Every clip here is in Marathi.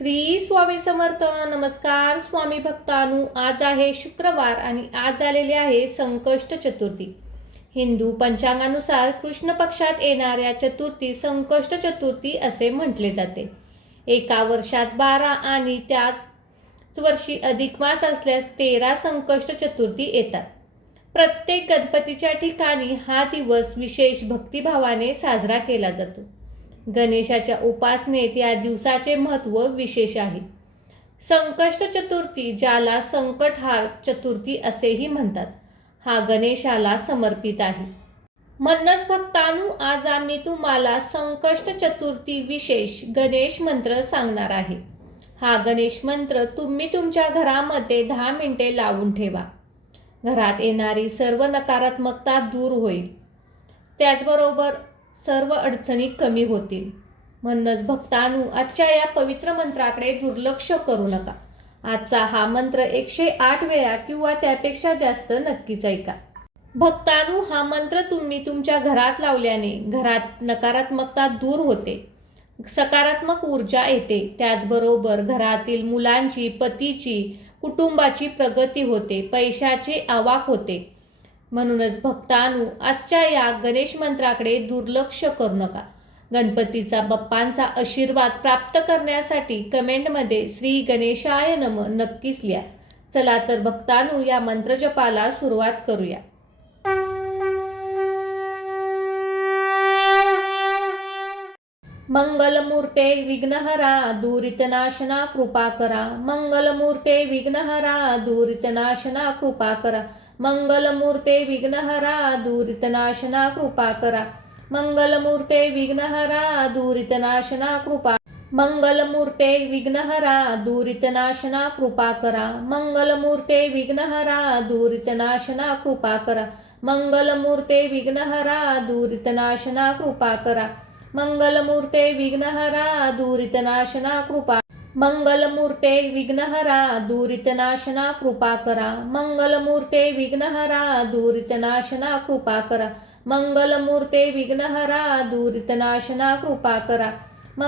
श्री स्वामी समर्थ. नमस्कार स्वामी भक्तांनो, आज आहे शुक्रवार आणि आज आलेले आहे संकष्ट चतुर्थी. हिंदू पंचांगानुसार कृष्ण पक्षात येणाऱ्या चतुर्थी संकष्ट चतुर्थी असे म्हटले जाते. एका वर्षात 12 आणि त्याच वर्षी अधिक मास असल्यास 13 संकष्ट चतुर्थी येतात. प्रत्येक गणपतीच्या ठिकाणी हा दिवस विशेष भक्तिभावाने साजरा केला जातो. गणेशाच्या उपासनेत या दिवसाचे महत्त्व विशेष आहे. संकष्ट चतुर्थी, ज्याला संकटहार चतुर्थी असेही म्हणतात, हा गणेशाला समर्पित आहे. म्हणूनच भक्तांनो, आज आम्ही तुम्हाला संकष्ट चतुर्थी विशेष गणेश मंत्र सांगणार आहे. हा गणेश मंत्र तुम्ही तुमच्या घरामध्ये 10 मिनिटे लावून ठेवा. घरात येणारी सर्व नकारात्मकता दूर होईल. त्याचबरोबर सर्व अडचणी कमी होतील. म्हणूनच भक्तांनो, आजच्या या पवित्र मंत्राकडे दुर्लक्ष करू नका. आजचा हा मंत्र 108 वेळा किंवा त्यापेक्षा जास्त नक्कीच ऐका. भक्तांनो, हा मंत्र तुम्ही तुमच्या घरात लावल्याने घरात नकारात्मकता दूर होते, सकारात्मक ऊर्जा येते. त्याचबरोबर घरातील मुलांची, पतीची, कुटुंबाची प्रगती होते, पैशाचे आवाक होते. म्हणूनच भक्तांनो, आजच्या या गणेश मंत्राकडे दुर्लक्ष करू नका. गणपतीचा बाप्पांचा आशीर्वाद प्राप्त करण्यासाठी कमेंटमध्ये श्री गणेशाय नमः नक्कीच लिहा. चला तर भक्तांनो, या मंत्रजपाला सुरुवात करूया. मंगलमूर्ते विघ्नहरा दुरितनाशना कृपा करा. मंगलमूर्ते विघ्नहरा दुरितनाशना कृपा करा. मंगलमूर्ते विघ्नहरा दुरितनाशना कृपा करा. मंगलमूर्ते विघ्नहरा दुरितनाशना कृपा. मंगलमूर्ते विघ्नहरा दुरितनाशना कृपा करा. मंगलमूर्ते विघ्नहरा दुरितनाशना कृपा करा. मंगलमूर्ते विघ्नहरा दुरितनाशना कृपा करा. मंगलमूर्ते विघ्नहरा दुरितनाशना कृपा. मंगलमूर्ते विघ्नहरा दुरितनाशना कृपा करा. मंगलमूर्ते विघ्नहरा दुरितनाशना कृपा करा. मंगलमूर्ते विघ्नहरा दुरितनाशना कृपा करा.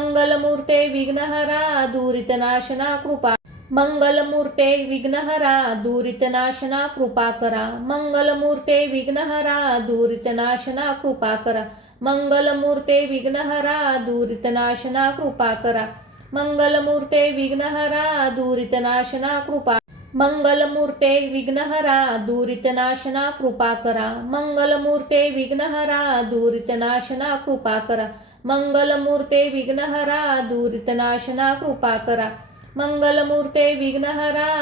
मंगलमूर्ते विघ्नहरा दुरितनाशना कृपा. मंगलमूर्ते विघ्नहरा दुरितनाशना कृपा करा. मंगलमूर्ते विघ्नहरा दुरितनाशना कृपा करा. मंगलमूर्ते विघ्नहरा दुरितनाशना कृपा करा. मंगलमूर्ते विघ्नहरा दुरितनाशना कृपा. मंगलमूर्ते विघ्नहरा दुरितनाशना कृपा करा. मंगलमूर्ते विघ्नहरा दुरितनाशना कृपा करा. मंगलमूर्ते विघ्नहरा दुरितनाशना कृपा करा. मंगलमूर्ते विघ्नहरा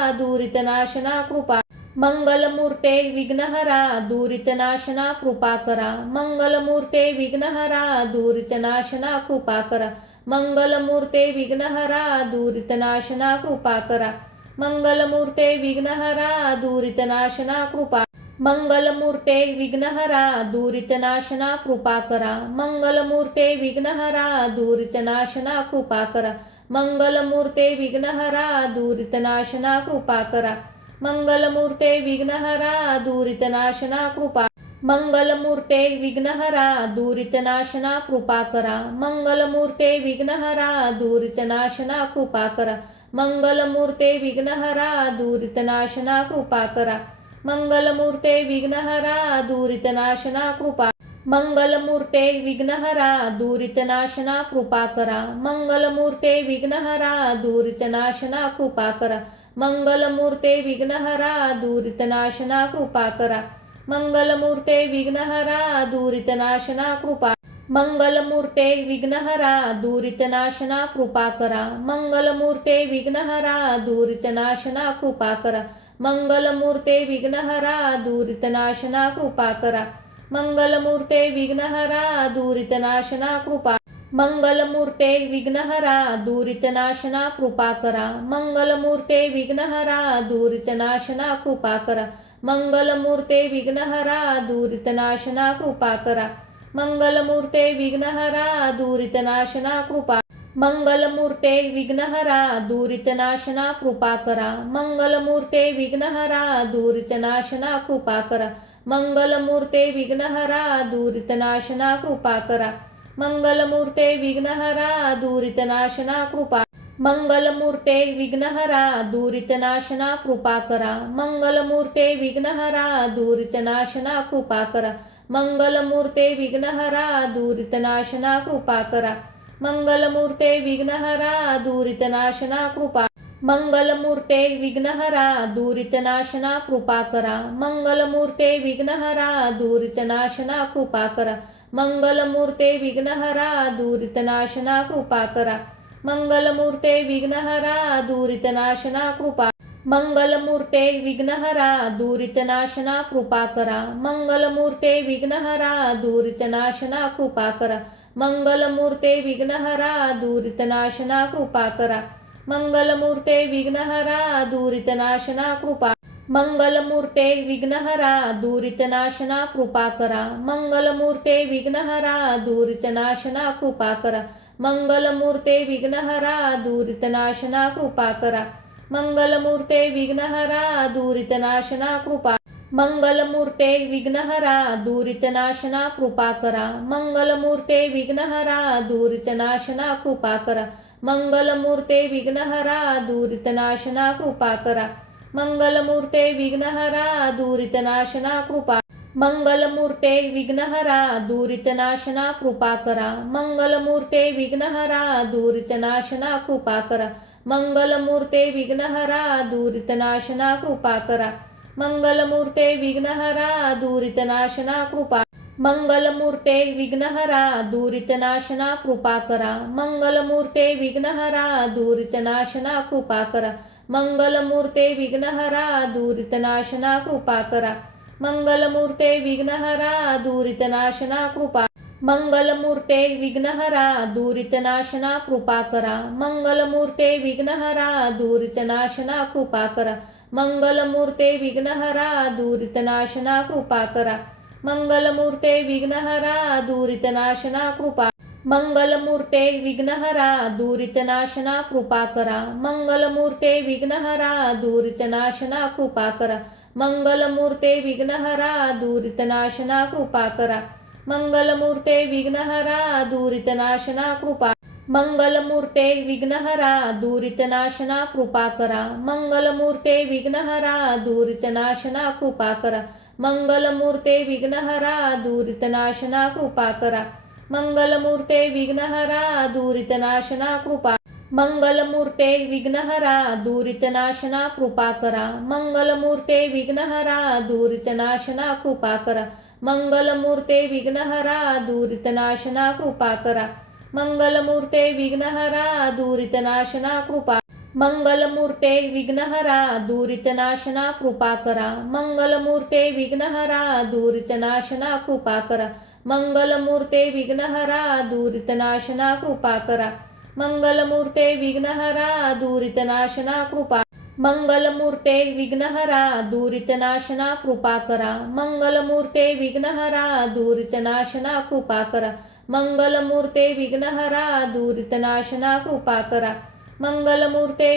दुरितनाशना कृपा. मंगलमूर्ते विघ्नहरा दुरितनाशना कृपा करा. मंगलमूर्ते विघ्नहरा दुरितनाशना कृपा करा. मंगलमूर्ते विघ्नहरा दुरितनाशना कृपा करा. मंगलमूर्ते विघ्नहरा दुरितनाशना कृपा. मंगलमूर्ते विघ्नहरा दुरितनाशना कृपा करा. मंगलमूर्ते विघ्नहरा दुरितनाशना कृपा करा. मंगलमूर्ते विघ्नहरा दुरितनाशना कृपा करा. मंगलमूर्ते विघ्नहरा दुरितनाशना कृपा. मंगलमूर्ते विघ्नहरा दुरितनाशना कृपा करा. मंगलमूर्ते विघ्नहरा दुरितनाशना कृपा करा. मंगलमूर्ते विघ्नहरा दुरितनाशना कृपा करा. मंगलमूर्ते विघ्नहरा दुरितनाशना कृपा. मंगलमूर्ते विघ्नहरा दुरितनाशना कृपा करा. मंगलमूर्ते विघ्नहरा दुरितनाशना कृपा करा. मंगलमूर्ते विघ्नहरा दुरितनाशना कृपा करा. मंगलमूर्ते विघ्नहरा दुरितनाशना कृपा. मंगलमूर्ते विघ्नहरा दुरितनाशना कृपा करा. मंगलमूर्ते विघ्नहरा दुरितनाशना कृपा करा. मंगलमूर्ते विघ्नहरा दुरितनाशना कृपा करा. मंगलमूर्ते विघ्नहरा दुरितनाशना कृपा. मंगलमूर्ते विघ्नहरा दुरितनाशना कृपा करा. मंगलमूर्ते विघ्नहरा दुरितनाशना कृपा करा. मंगलमूर्ते विघ्नहरा दुरितनाशना कृपा करा. मंगलमूर्ते विघ्नहरा दुरितनाशना कृपा. मंगलमूर्ते विघ्नहरा दुरितनाशना कृपा करा. मंगलमूर्ते विघ्नहरा दुरितनाशना कृपा करा. मंगलमूर्ते विघ्नहरा दुरितनाशना कृपा करा. मंगलमूर्ते विघ्नहरा दुरितनाशना कृपा. मंगलमूर्ते विघ्नहरा दुरितनाशना कृपा करा. मंगलमूर्ते विघ्नहरा दुरितनाशना कृपा करा. मंगलमूर्ते विघ्नहरा दुरितनाशना कृपा करा. मंगलमूर्ते विघ्नहरा दुरितनाशना कृपा. मंगलमूर्ते विघ्नहरा दुरितनाशना कृपा करा. मंगलमूर्ते विघ्नहरा दुरितनाशना कृपा करा. मंगलमूर्ते विघ्नहरा दुरितनाशना कृपा करा. मंगलमूर्ते विघ्नहरा दुरितनाशना कृपा. मंगलमूर्ते विघ्नहरा दुरितनाशना कृपा करा. मंगलमूर्ते विघ्नहरा दुरितनाशना कृपा करा. मंगलमूर्ते विघ्नहरा दुरितनाशना कृपा करा. मंगलमूर्ते विघ्नहरा दुरितनाशना कृपा. मंगलमूर्ते विघ्नहरा दुरितनाशना कृपा करा. मंगलमूर्ते विघ्नहरा दुरितनाशना कृपा करा. मंगलमूर्ते विघ्नहरा दुरितनाशना कृपा करा. मंगलमूर्ते विघ्नहरा दुरितनाशना कृपा. मंगलमूर्ते विघ्नहरा दुरितनाशना कृपा करा. मंगलमूर्ते विघ्नहरा दुरितनाशना कृपा करा. मंगलमूर्ते विघ्नहरा दुरितनाशना कृपा करा. मंगलमूर्ते विघ्नहरा दुरितनाशना कृपा. मंगलमूर्ते विघ्नहरा दुरितनाशना कृपा करा. मंगलमूर्ते विघ्नहरा दुरितनाशना कृपा करा. मंगलमूर्ते विघ्नहरा दुरितनाशना कृपा करा. मंगलमूर्ते विघ्नहरा दुरितनाशना कृपा. मंगलमूर्ते विघ्नहरा दुरितनाशना कृपा करा. मंगलमूर्ते विघ्नहरा दुरितनाशना कृपा करा. मंगलमूर्ते विघ्नहरा दुरितनाशना कृपा करा. मंगलमूर्ते विघ्नहरा दुरितनाशना कृपा. मंगलमूर्ते विघ्नहरा दुरितनाशना कृपा करा. मंगलमूर्ते विघ्नहरा दुरितनाशना कृपा करा. मंगलमूर्ते विघ्नहरा दुरितनाशना कृपा करा. मंगलमूर्ते विघ्नहरा दुरितनाशना कृपा. मंगलमूर्ते विघ्नहरा दुरितनाशना कृपा करा. मंगलमूर्ते विघ्नहरा दुरितनाशना कृपा करा. मंगलमूर्ते विघ्नहरा दुरितनाशना कृपा करा. मंगलमूर्ते विघ्नहरा दुरितनाशना कृपा. मंगलमूर्ते विघ्नहरा दुरितनाशना कृपा करा. मंगलमूर्ते विघ्नहरा दुरितनाशना कृपा करा. मंगलमूर्ते विघ्नहरा दुरितनाशना कृपा करा. मंगलमूर्ते विघ्नहरा दुरितनाशना कृपा. मंगलमूर्ते विघ्नहरा दुरितनाशना कृपा करा. मंगलमूर्ते विघ्नहरा दुरितनाशना कृपा करा. मंगलमूर्ते विघ्नहरा दुरितनाशना कृपा करा. मंगलमूर्ते विघ्नहरा दुरितनाशना कृपा. मंगलमूर्ते विघ्नहरा दुरितनाशना कृपा करा. मंगलमूर्ते विघ्नहरा दुरितनाशना कृपा करा. मंगलमूर्ते विघ्नहरा दुरितनाशना कृपा करा. मंगलमूर्ते विघ्नहरा दुरितनाशना कृपा. मंगलमूर्ते विघ्नहरा दुरितनाशना कृपा करा. मंगलमूर्ते विघ्नहरा दुरितनाशना कृपा करा. मंगलमूर्ते विघ्नहरा दुरितनाशना कृपा करा. मंगलमूर्ते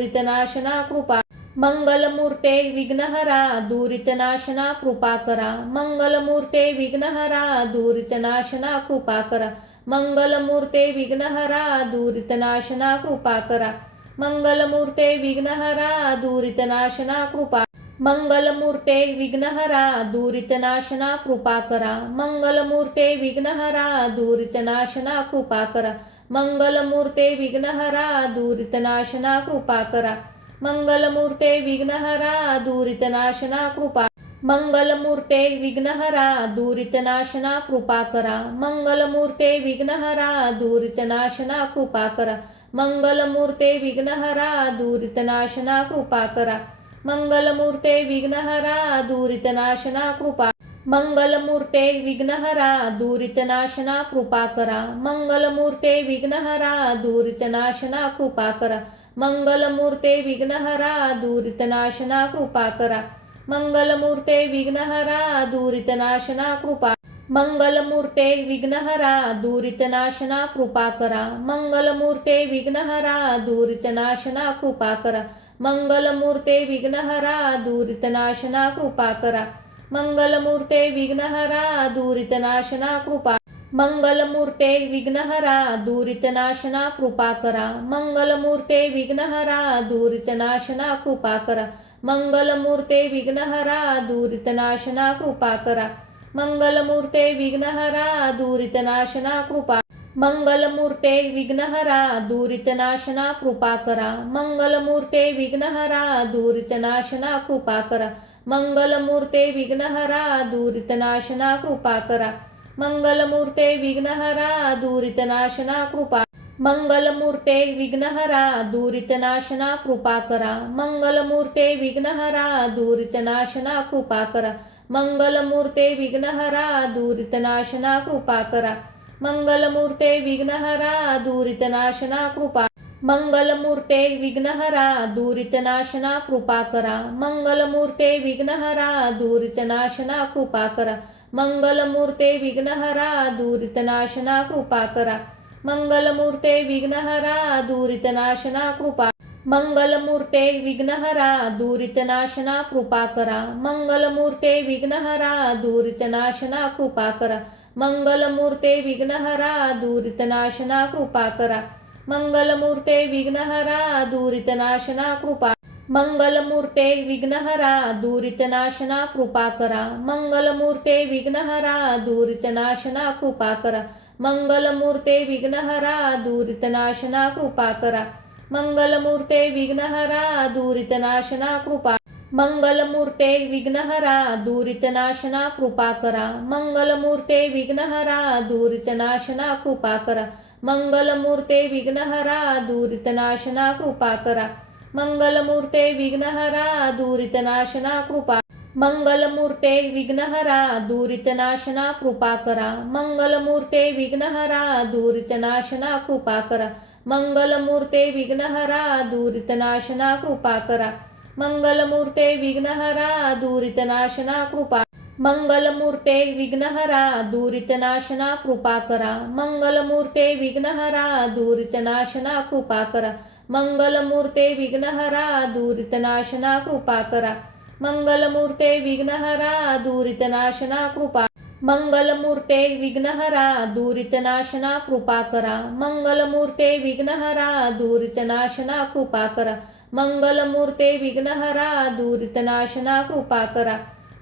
विघ्नहरा दुरितनाशना कृपा. मंगलमूर्ते विघ्नहरा दुरितनाशना कृपा करा. मंगलमूर्ते विघ्नहरा दुरितनाशना कृपा करा. मंगलमूर्ते विघ्नहरा दुरितनाशना कृपा करा. मंगलमूर्ते विघ्नहरा दुरितनाशना कृपा. मंगलमूर्ते विघ्नहरा दुरितनाशना कृपा करा. मंगलमूर्ते विघ्नहरा दुरितनाशना कृपा करा. मंगलमूर्ते विघ्नहरा दुरितनाशना कृपा करा. मंगलमूर्ते विघ्नहरा दुरितनाशना कृपा. मंगलमूर्ते विघ्नहरा दुरितनाशना कृपा करा. मंगलमूर्ते विघ्नहरा दुरितनाशना कृपा करा. मंगलमूर्ते विघ्नहरा दुरितनाशना कृपा करा. मंगलमूर्ते विघ्नहरा दुरितनाशना कृपा. मंगलमूर्ते विघ्नहरा दुरितनाशना कृपा करा. मंगलमूर्ते विघ्नहरा दुरितनाशना कृपा करा. मंगलमूर्ते विघ्नहरा दुरितनाशना कृपा करा. मंगलमूर्ते विघ्नहरा दुरितनाशना कृपा. मंगलमूर्ते विघ्नहरा दुरितनाशना कृपा करा. मंगलमूर्ते विघ्नहरा दुरितनाशना कृपा करा. मंगलमूर्ते विघ्नहरा दुरितनाशना कृपा करा. मंगलमूर्ते विघ्नहरा दुरितनाशना कृपा. मंगलमूर्ते विघ्नहरा दुरितनाशना कृपा करा. मंगलमूर्ते विघ्नहरा दुरितनाशना कृपा करा. मंगलमूर्ते विघ्नहरा दुरितनाशना कृपा करा. मंगलमूर्ते विघ्नहरा दुरितनाशना कृपा. मंगलमूर्ते विघ्नहरा दुरितनाशना कृपा करा. मंगलमूर्ते विघ्नहरा दुरितनाशना कृपा करा. मंगलमूर्ते विघ्नहरा दुरितनाशना कृपा करा. मंगलमूर्ते विघ्नहरा दुरितनाशना कृपा. मंगलमूर्ते विघ्नहरा दुरितनाशना कृपा करा. मंगलमूर्ते विघ्नहरा दुरितनाशना कृपा करा. मंगलमूर्ते विघ्नहरा दुरितनाशना कृपा करा. मंगलमूर्ते विघ्नहरा दुरितनाशना कृपा. मंगलमूर्ते विघ्नहरा दुरितनाशना कृपा करा. मंगलमूर्ते विघ्नहरा दुरितनाशना कृपा करा. मंगलमूर्ते विघ्नहरा दुरितनाशना कृपा करा. मंगलमूर्ते विघ्नहरा दुरितनाशना कृपा. मंगलमूर्ते विघ्नहरा दुरितनाशना कृपा करा. मंगलमूर्ते विघ्नहरा दुरितनाशना कृपा करा. मंगलमूर्ते विघ्नहरा दुरितनाशना कृपा करा. मंगलमूर्ते विघ्नहरा दुरितनाशना कृपा. मंगलमूर्ते विघ्नहरा दुरितनाशना कृपा करा. मंगलमूर्ते विघ्नहरा दुरितनाशना कृपा करा. मंगलमूर्ते विघ्नहरा दुरितनाशना कृपा करा. मंगलमूर्ते विघ्नहरा दुरितनाशना कृपा. मंगलमूर्ते विघ्नहरा दुरितनाशना कृपा करा. मंगलमूर्ते विघ्नहरा दुरितनाशना कृपा करा. मंगलमूर्ते विघ्नहरा दुरितनाशना कृपा करा. मंगलमूर्ते विघ्नहरा दुरितनाशना कृपा. मंगलमूर्ते विघ्नहरा दुरितनाशना कृपा करा. मंगलमूर्ते विघ्नहरा दुरितनाशना कृपा करा. मंगलमूर्ते विघ्नहरा दुरितनाशना कृपा करा. मंगलमूर्ते विघ्नहरा दुरितनाशना कृपा. मंगलमूर्ते विघ्नहरा दुरितनाशना कृपा करा. मंगलमूर्ते विघ्नहरा दुरितनाशना कृपा करा. मंगलमूर्ते विघ्नहरा दुरितनाशना कृपा करा. मंगलमूर्ते विघ्नहरा दुरितनाशना कृपा. मंगलमूर्ते विघ्नहरा दुरितनाशना कृपा करा. मंगलमूर्ते विघ्नहरा दुरितनाशना कृपा करा. मंगलमूर्ते विघ्नहरा दुरितनाशना कृपा करा.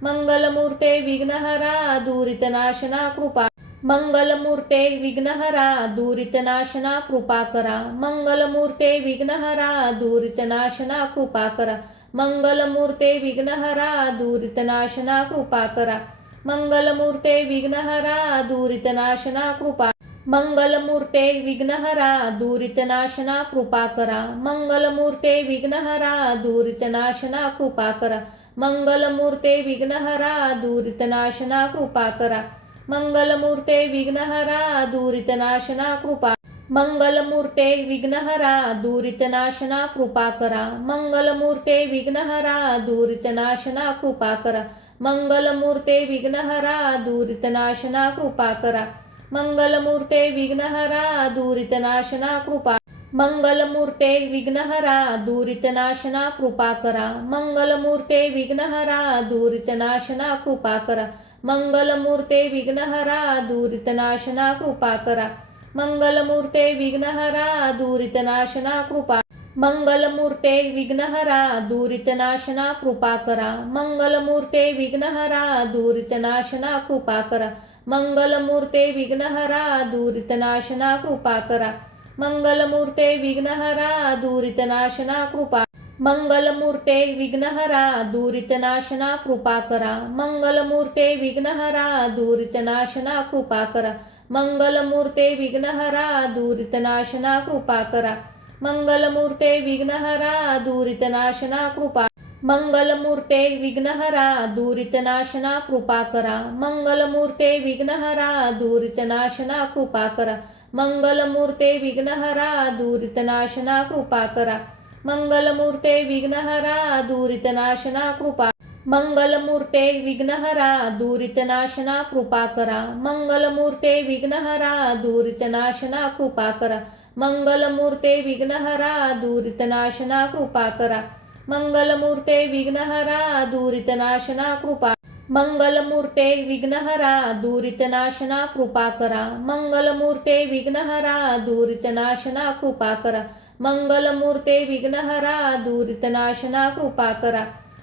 मंगलमूर्ते विघ्नहरा दुरितनाशना कृपा. मंगलमूर्ते विघ्नहरा दुरितनाशना कृपा करा. मंगलमूर्ते विघ्नहरा दुरितनाशना कृपा करा. मंगलमूर्ते विघ्नहरा दुरितनाशना कृपा करा. मंगलमूर्ते विघ्नहरा दुरितनाशना कृपा. मंगलमूर्ते विघ्नहरा दुरितनाशना कृपा करा. मंगलमूर्ते विघ्नहरा दुरितनाशना कृपा करा. मंगलमूर्ते विघ्नहरा दुरितनाशना कृपा करा. मंगलमूर्ते विघ्नहरा दुरितनाशना कृपा. मंगलमूर्ते विघ्नहरा दुरितनाशना कृपा करा. मंगलमूर्ते विघ्नहरा दुरितनाशना कृपा करा. मंगलमूर्ते विघ्नहरा दुरितनाशना कृपा करा. मंगलमूर्ते विघ्नहरा दुरितनाशना कृपा. मंगलमूर्ते विघ्नहरा दुरितनाशना कृपा करा. मंगलमूर्ते विघ्नहरा दुरितनाशना कृपा करा. मंगलमूर्ते विघ्नहरा दुरितनाशना कृपा करा. मंगलमूर्ते विघ्नहरा दुरितनाशना कृपा. मंगलमूर्ते विघ्नहरा दुरितनाशना कृपा करा. मंगलमूर्ते विघ्नहरा दुरितनाशना कृपा करा. मंगलमूर्ते विघ्नहरा दुरितनाशना कृपा करा. मंगलमूर्ते विघ्नहरा दुरितनाशना कृपा. मंगलमूर्ते विघ्नहरा दुरितनाशना कृपा करा. मंगलमूर्ते विघ्नहरा दुरितनाशना कृपा करा. मंगलमूर्ते विघ्नहरा दुरितनाशना कृपा करा. मंगलमूर्ते विघ्नहरा दुरितनाशना कृपा. मंगलमूर्ते विघ्नहरा दुरितनाशना कृपा करा. मंगलमूर्ते विघ्नहरा दुरितनाशना कृपा करा. मंगलमूर्ते विघ्नहरा दुरितनाशना कृपा करा. मंगलमूर्ते विघ्नहरा दुरितनाशना कृपा. मंगलमूर्ते विघ्नहरा दुरितनाशना कृपा करा. मंगलमूर्ते विघ्नहरा दुरितनाशना कृपा करा. मंगलमूर्ते विघ्नहरा दुरितनाशना कृपा करा. मंगलमूर्ते विघ्नहरा दुरितनाशना कृपा. मंगलमूर्ते विघ्नहरा दुरितनाशना कृपा करा. मंगलमूर्ते विघ्नहरा दुरितनाशना कृपा करा. मंगलमूर्ते विघ्नहरा दुरितनाशना कृपा करा.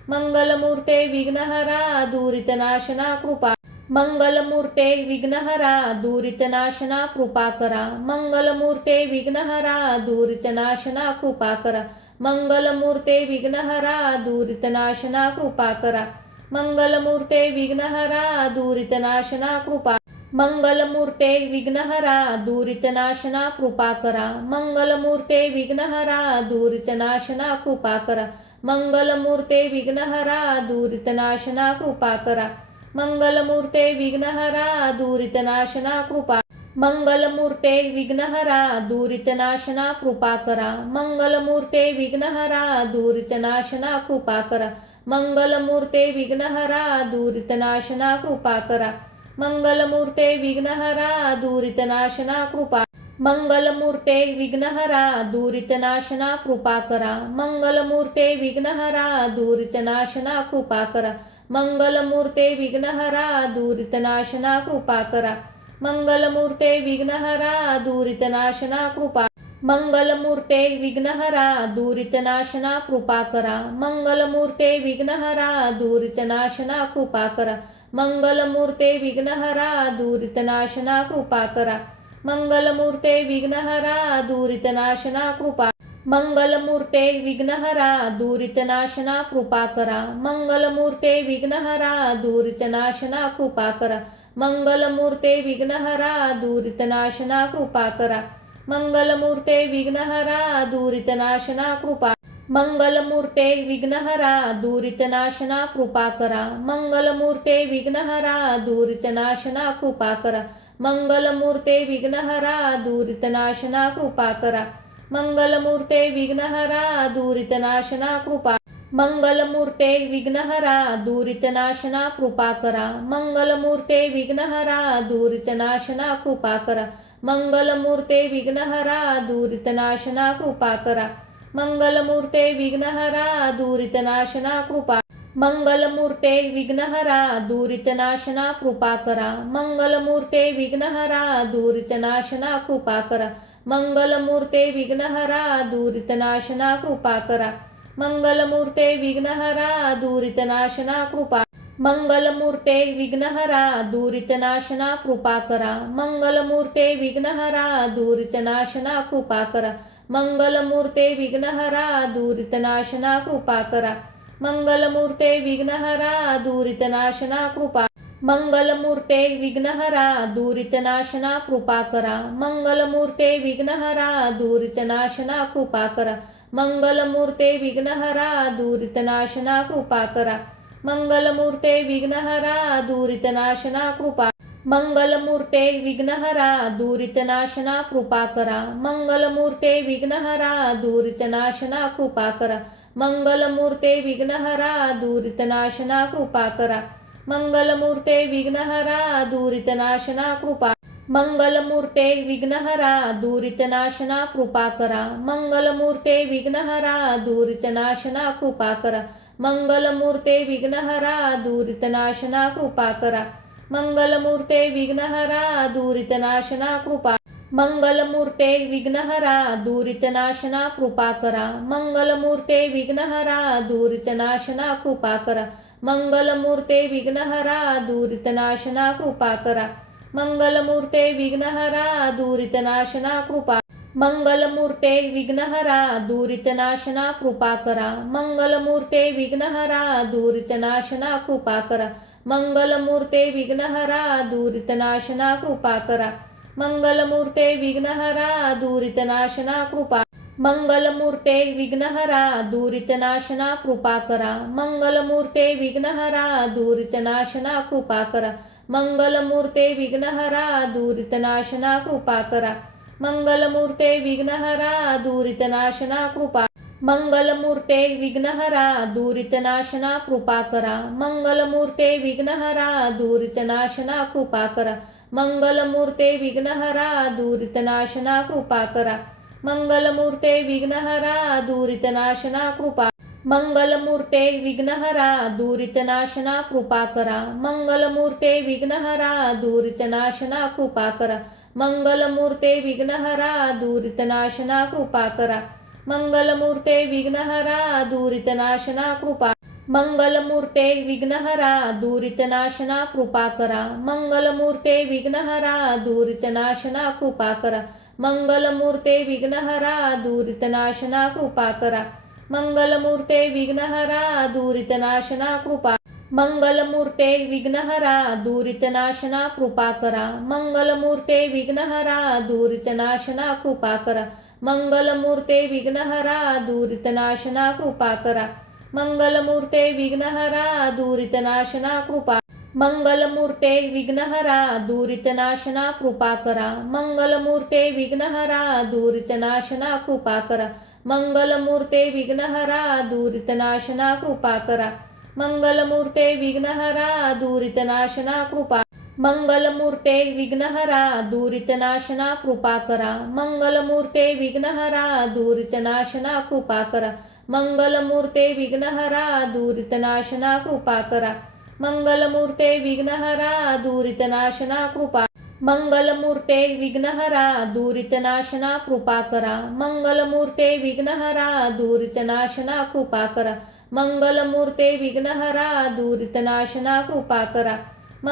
मंगलमूर्ते विघ्नहरा दुरितनाशना कृपा. मंगलमूर्ते विघ्नहरा दुरितनाशना कृपा करा. मंगलमूर्ते विघ्नहरा दुरितनाशना कृपा करा. मंगलमूर्ते विघ्नहरा दुरितनाशना कृपा करा. मंगलमूर्ते विघ्नहरा दुरितनाशना कृपा. मंगलमूर्ते विघ्नहरा दुरितनाशना कृपा करा. मंगलमूर्ते विघ्नहरा दुरितनाशना कृपा करा. मंगलमूर्ते विघ्नहरा दुरितनाशना कृपा करा. मंगलमूर्ते विघ्नहरा दुरितनाशना कृपा. मंगलमूर्ते विघ्नहरा दुरितनाशना कृपा करा. मंगलमूर्ते विघ्नहरा दुरितनाशना कृपा करा. मंगलमूर्ते विघ्नहरा दुरितनाशना कृपा करा. मंगलमूर्ते विघ्नहरा दुरितनाशना कृपा. मंगलमूर्ते विघ्नहरा दुरितनाशना कृपा करा. मंगलमूर्ते विघ्नहरा दुरितनाशना कृपा करा. मंगलमूर्ते विघ्नहरा दुरितनाशना कृपा करा. मंगलमूर्ते विघ्नहरा दुरितनाशना कृपा. मंगलमूर्ते विघ्नहरा दुरितनाशना कृपा करा. मंगलमूर्ते विघ्नहरा दुरितनाशना कृपा करा. मंगलमूर्ते विघ्नहरा दुरितनाशना कृपा करा. मंगलमूर्ते विघ्नहरा दुरितनाशना कृपा. मंगलमूर्ते विघ्नहरा दुरितनाशना कृपा करा. मंगलमूर्ते विघ्नहरा दुरितनाशना कृपा करा. मंगलमूर्ते विघ्नहरा दुरितनाशना कृपा करा. मंगलमूर्ते विघ्नहरा दुरितनाशना कृपा. मंगलमूर्ते विघ्नहरा दुरितनाशना कृपा करा. मंगलमूर्ते विघ्नहरा दुरितनाशना कृपा करा. मंगलमूर्ते विघ्नहरा दुरितनाशना कृपा करा. मंगलमूर्ते विघ्नहरा दुरितनाशना कृपा. मंगलमूर्ते विघ्नहरा दुरितनाशना कृपा करा. मंगलमूर्ते विघ्नहरा दुरितनाशना कृपा करा. मंगलमूर्ते विघ्नहरा दुरितनाशना कृपा करा. मंगलमूर्ते विघ्नहरा दुरितनाशना कृपा. मंगलमूर्ते विघ्नहरा दुरितनाशना कृपा करा. मंगलमूर्ते विघ्नहरा दुरितनाशना कृपा करा. मंगलमूर्ते विघ्नहरा दुरितनाशना कृपा करा. मंगलमूर्ते विघ्नहरा दुरितनाशना कृपा. मंगलमूर्ते विघ्नहरा दुरितनाशना कृपा करा. मंगलमूर्ते विघ्नहरा दुरितनाशना कृपा करा. मंगलमूर्ते विघ्नहरा दुरितनाशना कृपा करा. मंगलमूर्ते विघ्नहरा दुरितनाशना कृपा. मंगलमूर्ते विघ्नहरा दुरितनाशना कृपा करा. मंगलमूर्ते विघ्नहरा दुरितनाशना कृपा करा. मंगलमूर्ते विघ्नहरा दुरितनाशना कृपा करा. मंगलमूर्ते विघ्नहरा दुरितनाशना कृपा. मंगलमूर्ते विघ्नहरा दुरितनाशना कृपा करा. मंगलमूर्ते विघ्नहरा दुरितनाशना कृपा करा. मंगलमूर्ते विघ्नहरा दुरितनाशना कृपा करा. मंगलमूर्ते विघ्नहरा दुरितनाशना कृपा. मंगलमूर्ते विघ्नहरा दुरितनाशना कृपा करा. मंगलमूर्ते विघ्नहरा दुरितनाशना कृपा करा. मंगलमूर्ते विघ्नहरा दुरितनाशना कृपा करा. मंगलमूर्ते विघ्नहरा दुरितनाशना कृपा. मंगलमूर्ते विघ्नहरा दुरितनाशना कृपा करा. मंगलमूर्ते विघ्नहरा दुरितनाशना कृपा करा. मंगलमूर्ते विघ्नहरा दुरितनाशना कृपा करा. मंगलमूर्ते विघ्नहरा दुरितनाशना कृपा. मंगलमूर्ते विघ्नहरा दुरितनाशना कृपा करा. मंगलमूर्ते विघ्नहरा दुरितनाशना कृपा करा. मंगलमूर्ते विघ्नहरा दुरितनाशना कृपा करा. मंगलमूर्ते विघ्नहरा दुरितनाशना कृपा. मंगलमूर्ते विघ्नहरा दुरितनाशना कृपा करा. मंगलमूर्ते विघ्नहरा दुरितनाशना कृपा करा. मंगलमूर्ते विघ्नहरा दुरितनाशना कृपा करा. मंगलमूर्ते विघ्नहरा दुरितनाशना कृपा. मंगलमूर्ते विघ्नहरा दुरितनाशना कृपा करा. मंगलमूर्ते विघ्नहरा दुरितनाशना कृपा करा. मंगलमूर्ते विघ्नहरा दुरितनाशना कृपा करा. मंगलमूर्ते विघ्नहरा दुरितनाशना कृपा. मंगलमूर्ते विघ्नहरा दुरितनाशना कृपा करा. मंगलमूर्ते विघ्नहरा दुरितनाशना कृपा करा. मंगलमूर्ते विघ्नहरा दुरितनाशना कृपा करा. मंगलमूर्ते विघ्नहरा दुरितनाशना कृपा. मंगलमूर्ते विघ्नहरा दुरितनाशना कृपा करा. मंगलमूर्ते विघ्नहरा दुरितनाशना कृपा करा. मंगलमूर्ते विघ्नहरा दुरितनाशना कृपा करा. मंगलमूर्ते विघ्नहरा दुरितनाशना कृपा. मंगलमूर्ते विघ्नहरा दुरितनाशना कृपा करा. मंगलमूर्ते विघ्नहरा दुरितनाशना कृपा करा. मंगलमूर्ते विघ्नहरा दुरितनाशना कृपा करा. मंगलमूर्ते विघ्नहरा दुरितनाशना कृपा. मंगलमूर्ते विघ्नहरा दुरितनाशना कृपा करा. मंगलमूर्ते विघ्नहरा दुरितनाशना कृपा करा. मंगलमूर्ते विघ्नहरा दुरितनाशना कृपा करा. मंगलमूर्ते विघ्नहरा दुरितनाशना कृपा. मंगलमूर्ते विघ्नहरा दुरितनाशना कृपा करा. मंगलमूर्ते विघ्नहरा दुरितनाशना कृपा करा. मंगलमूर्ते विघ्नहरा दुरितनाशना कृपा करा. मंगलमूर्ते विघ्नहरा दुरितनाशना कृपा. मंगलमूर्ते विघ्नहरा दुरितनाशना कृपा करा. मंगलमूर्ते विघ्नहरा दुरितनाशना कृपा करा. मंगलमूर्ते विघ्नहरा दुरितनाशना कृपा करा.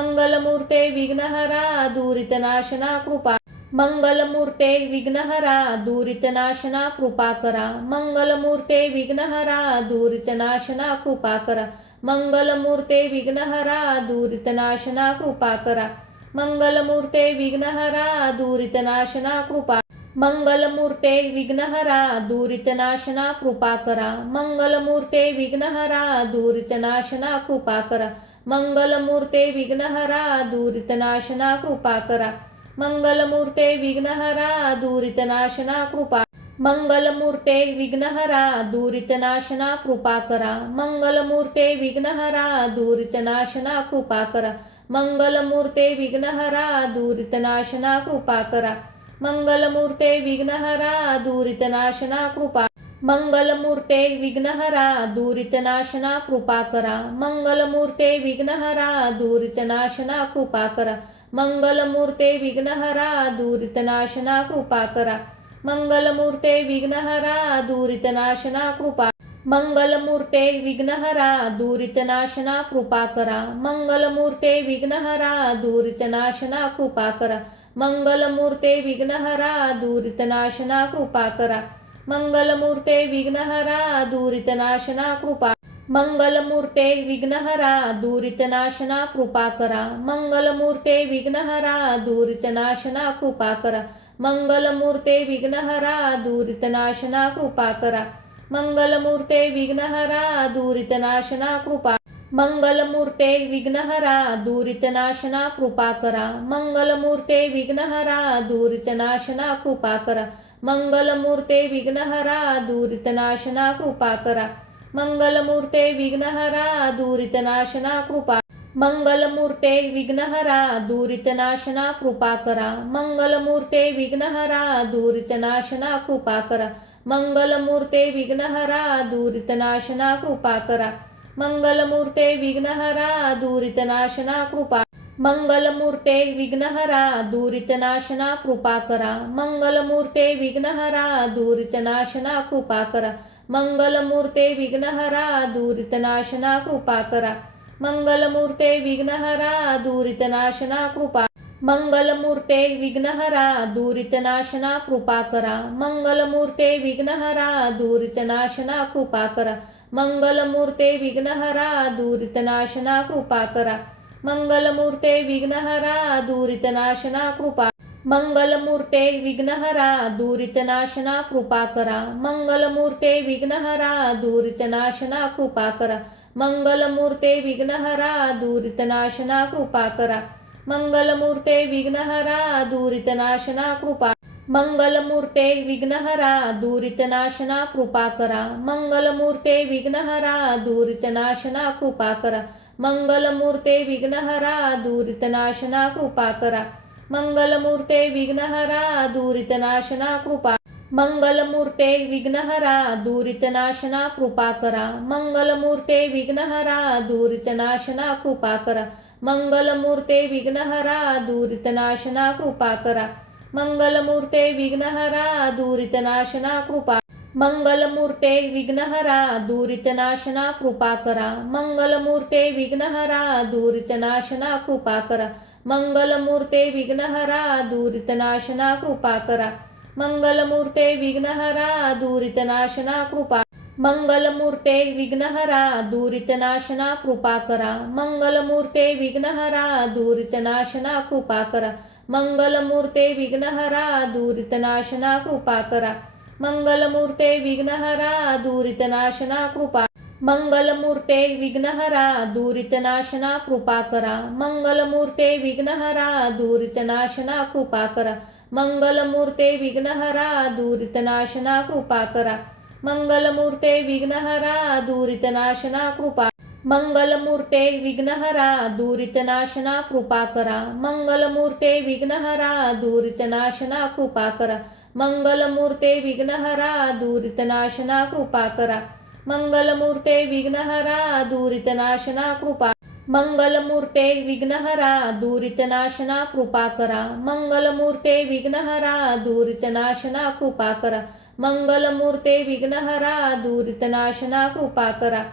मंगलमूर्ते विघ्नहरा दुरितनाशना कृपा. मंगलमूर्ते विघ्नहरा दुरितनाशना कृपा करा. मंगलमूर्ते विघ्नहरा दुरितनाशना कृपा करा. मंगलमूर्ते विघ्नहरा दुरितनाशना कृपा करा. मंगलमूर्ते विघ्नहरा दुरितनाशना कृपा. मंगलमूर्ते विघ्नहरा दुरितनाशना कृपा करा. मंगलमूर्ते विघ्नहरा दुरितनाशना कृपा करा. मंगलमूर्ते विघ्नहरा दुरितनाशना कृपा करा. मंगलमूर्ते विघ्नहरा दुरितनाशना कृपा. मंगलमूर्ते विघ्नहरा दुरितनाशना कृपा करा. मंगलमूर्ते विघ्नहरा दुरितनाशना कृपा करा. मंगलमूर्ते विघ्नहरा दुरितनाशना कृपा करा. मंगलमूर्ते विघ्नहरा दुरितनाशना कृपा. मंगलमूर्ते विघ्नहरा दुरितनाशना कृपा करा. मंगलमूर्ते विघ्नहरा दुरितनाशना कृपा करा. मंगलमूर्ते विघ्नहरा दुरितनाशना कृपा करा. मंगलमूर्ते विघ्नहरा दुरितनाशना कृपा. मंगलमूर्ते विघ्नहरा दुरितनाशना कृपा करा. मंगलमूर्ते विघ्नहरा दुरितनाशना कृपा करा. मंगलमूर्ते विघ्नहरा दुरितनाशना कृपा करा. मंगलमूर्ते विघ्नहरा दुरितनाशना कृपा. मंगलमूर्ते विघ्नहरा दुरितनाशना कृपा करा. मंगलमूर्ते विघ्नहरा दुरितनाशना कृपा करा. मंगलमूर्ते विघ्नहरा दुरितनाशना कृपा करा. मंगलमूर्ते विघ्नहरा दुरितनाशना कृपा. मंगलमूर्ते विघ्नहरा दुरितनाशना कृपा करा. मंगलमूर्ते विघ्नहरा दुरितनाशना कृपा करा. मंगलमूर्ते विघ्नहरा दुरितनाशना कृपा करा. मंगलमूर्ते विघ्नहरा दुरितनाशना कृपा. मंगलमूर्ते विघ्नहरा दुरितनाशना कृपा करा. मंगलमूर्ते विघ्नहरा दुरितनाशना कृपा करा. मंगलमूर्ते विघ्नहरा दुरितनाशना कृपा करा. मंगलमूर्ते विघ्नहरा दुरितनाशना कृपा. मंगलमूर्ते विघ्नहरा दुरितनाशना कृपा करा. मंगलमूर्ते विघ्नहरा दुरितनाशना कृपा करा. मंगलमूर्ते विघ्नहरा दुरितनाशना कृपा करा. मंगलमूर्ते विघ्नहरा दुरितनाशना कृपा. मंगलमूर्ते विघ्नहरा दुरितनाशना कृपा करा. मंगलमूर्ते विघ्नहरा दुरितनाशना कृपा करा. मंगलमूर्ते विघ्नहरा दुरितनाशना कृपा करा. मंगलमूर्ते विघ्नहरा दुरितनाशना कृपा. मंगलमूर्ते विघ्नहरा दुरितनाशना कृपा करा. मंगलमूर्ते विघ्नहरा दुरितनाशना कृपा करा. मंगलमूर्ते विघ्नहरा दुरितनाशना कृपा करा. मंगलमूर्ते विघ्नहरा दुरितनाशना कृपा. मंगलमूर्ते विघ्नहरा दुरितनाशना कृपा करा. मंगलमूर्ते विघ्नहरा दुरितनाशना कृपा करा. मंगलमूर्ते विघ्नहरा दुरितनाशना कृपा करा. मंगलमूर्ते विघ्नहरा दुरितनाशना कृपा. मंगलमूर्ते विघ्नहरा दुरितनाशना कृपा करा. मंगलमूर्ते विघ्नहरा दुरितनाशना कृपा करा. मंगलमूर्ते विघ्नहरा दुरितनाशना कृपा करा. मंगलमूर्ते विघ्नहरा दुरितनाशना कृपा. मंगलमूर्ते विघ्नहरा दुरितनाशना कृपा करा. मंगलमूर्ते विघ्नहरा दुरितनाशना कृपा करा. मंगलमूर्ते विघ्नहरा दुरितनाशना कृपा करा. मंगलमूर्ते विघ्नहरा दुरितनाशना कृपा. मंगलमूर्ते विघ्नहरा दुरितनाशना कृपा करा. मंगलमूर्ते विघ्नहरा दुरितनाशना कृपा करा. मंगलमूर्ते विघ्नहरा दुरितनाशना कृपा करा. मंगलमूर्ते विघ्नहरा दुरितनाशना कृपा. मंगलमूर्ते विघ्नहरा दुरितनाशना कृपा करा. मंगलमूर्ते विघ्नहरा दुरितनाशना कृपा करा. मंगलमूर्ते विघ्नहरा दुरितनाशना कृपा करा. मंगलमूर्ते विघ्नहरा दुरितनाशना कृपा. मंगलमूर्ते विघ्नहरा दुरितनाशना कृपा करा. मंगलमूर्ते विघ्नहरा दुरितनाशना कृपा करा. मंगलमूर्ते विघ्नहरा दुरितनाशना कृपा करा. मंगलमूर्ते विघ्नहरा दुरितनाशना कृपा. मंगलमूर्ते विघ्नहरा दुरितनाशना कृपा करा. मंगलमूर्ते विघ्नहरा दुरितनाशना कृपा करा. मंगलमूर्ते विघ्नहरा दुरितनाशना कृपा करा.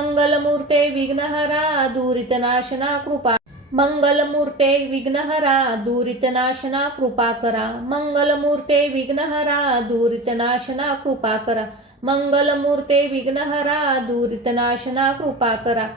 मंगलमूर्ते विघ्नहरा दुरितनाशना कृपा. मंगलमूर्ते विघ्नहरा दुरितनाशना कृपा करा. मंगलमूर्ते विघ्नहरा दुरितनाशना कृपा करा. मंगलमूर्ते विघ्नहरा दुरितनाशना कृपा करा.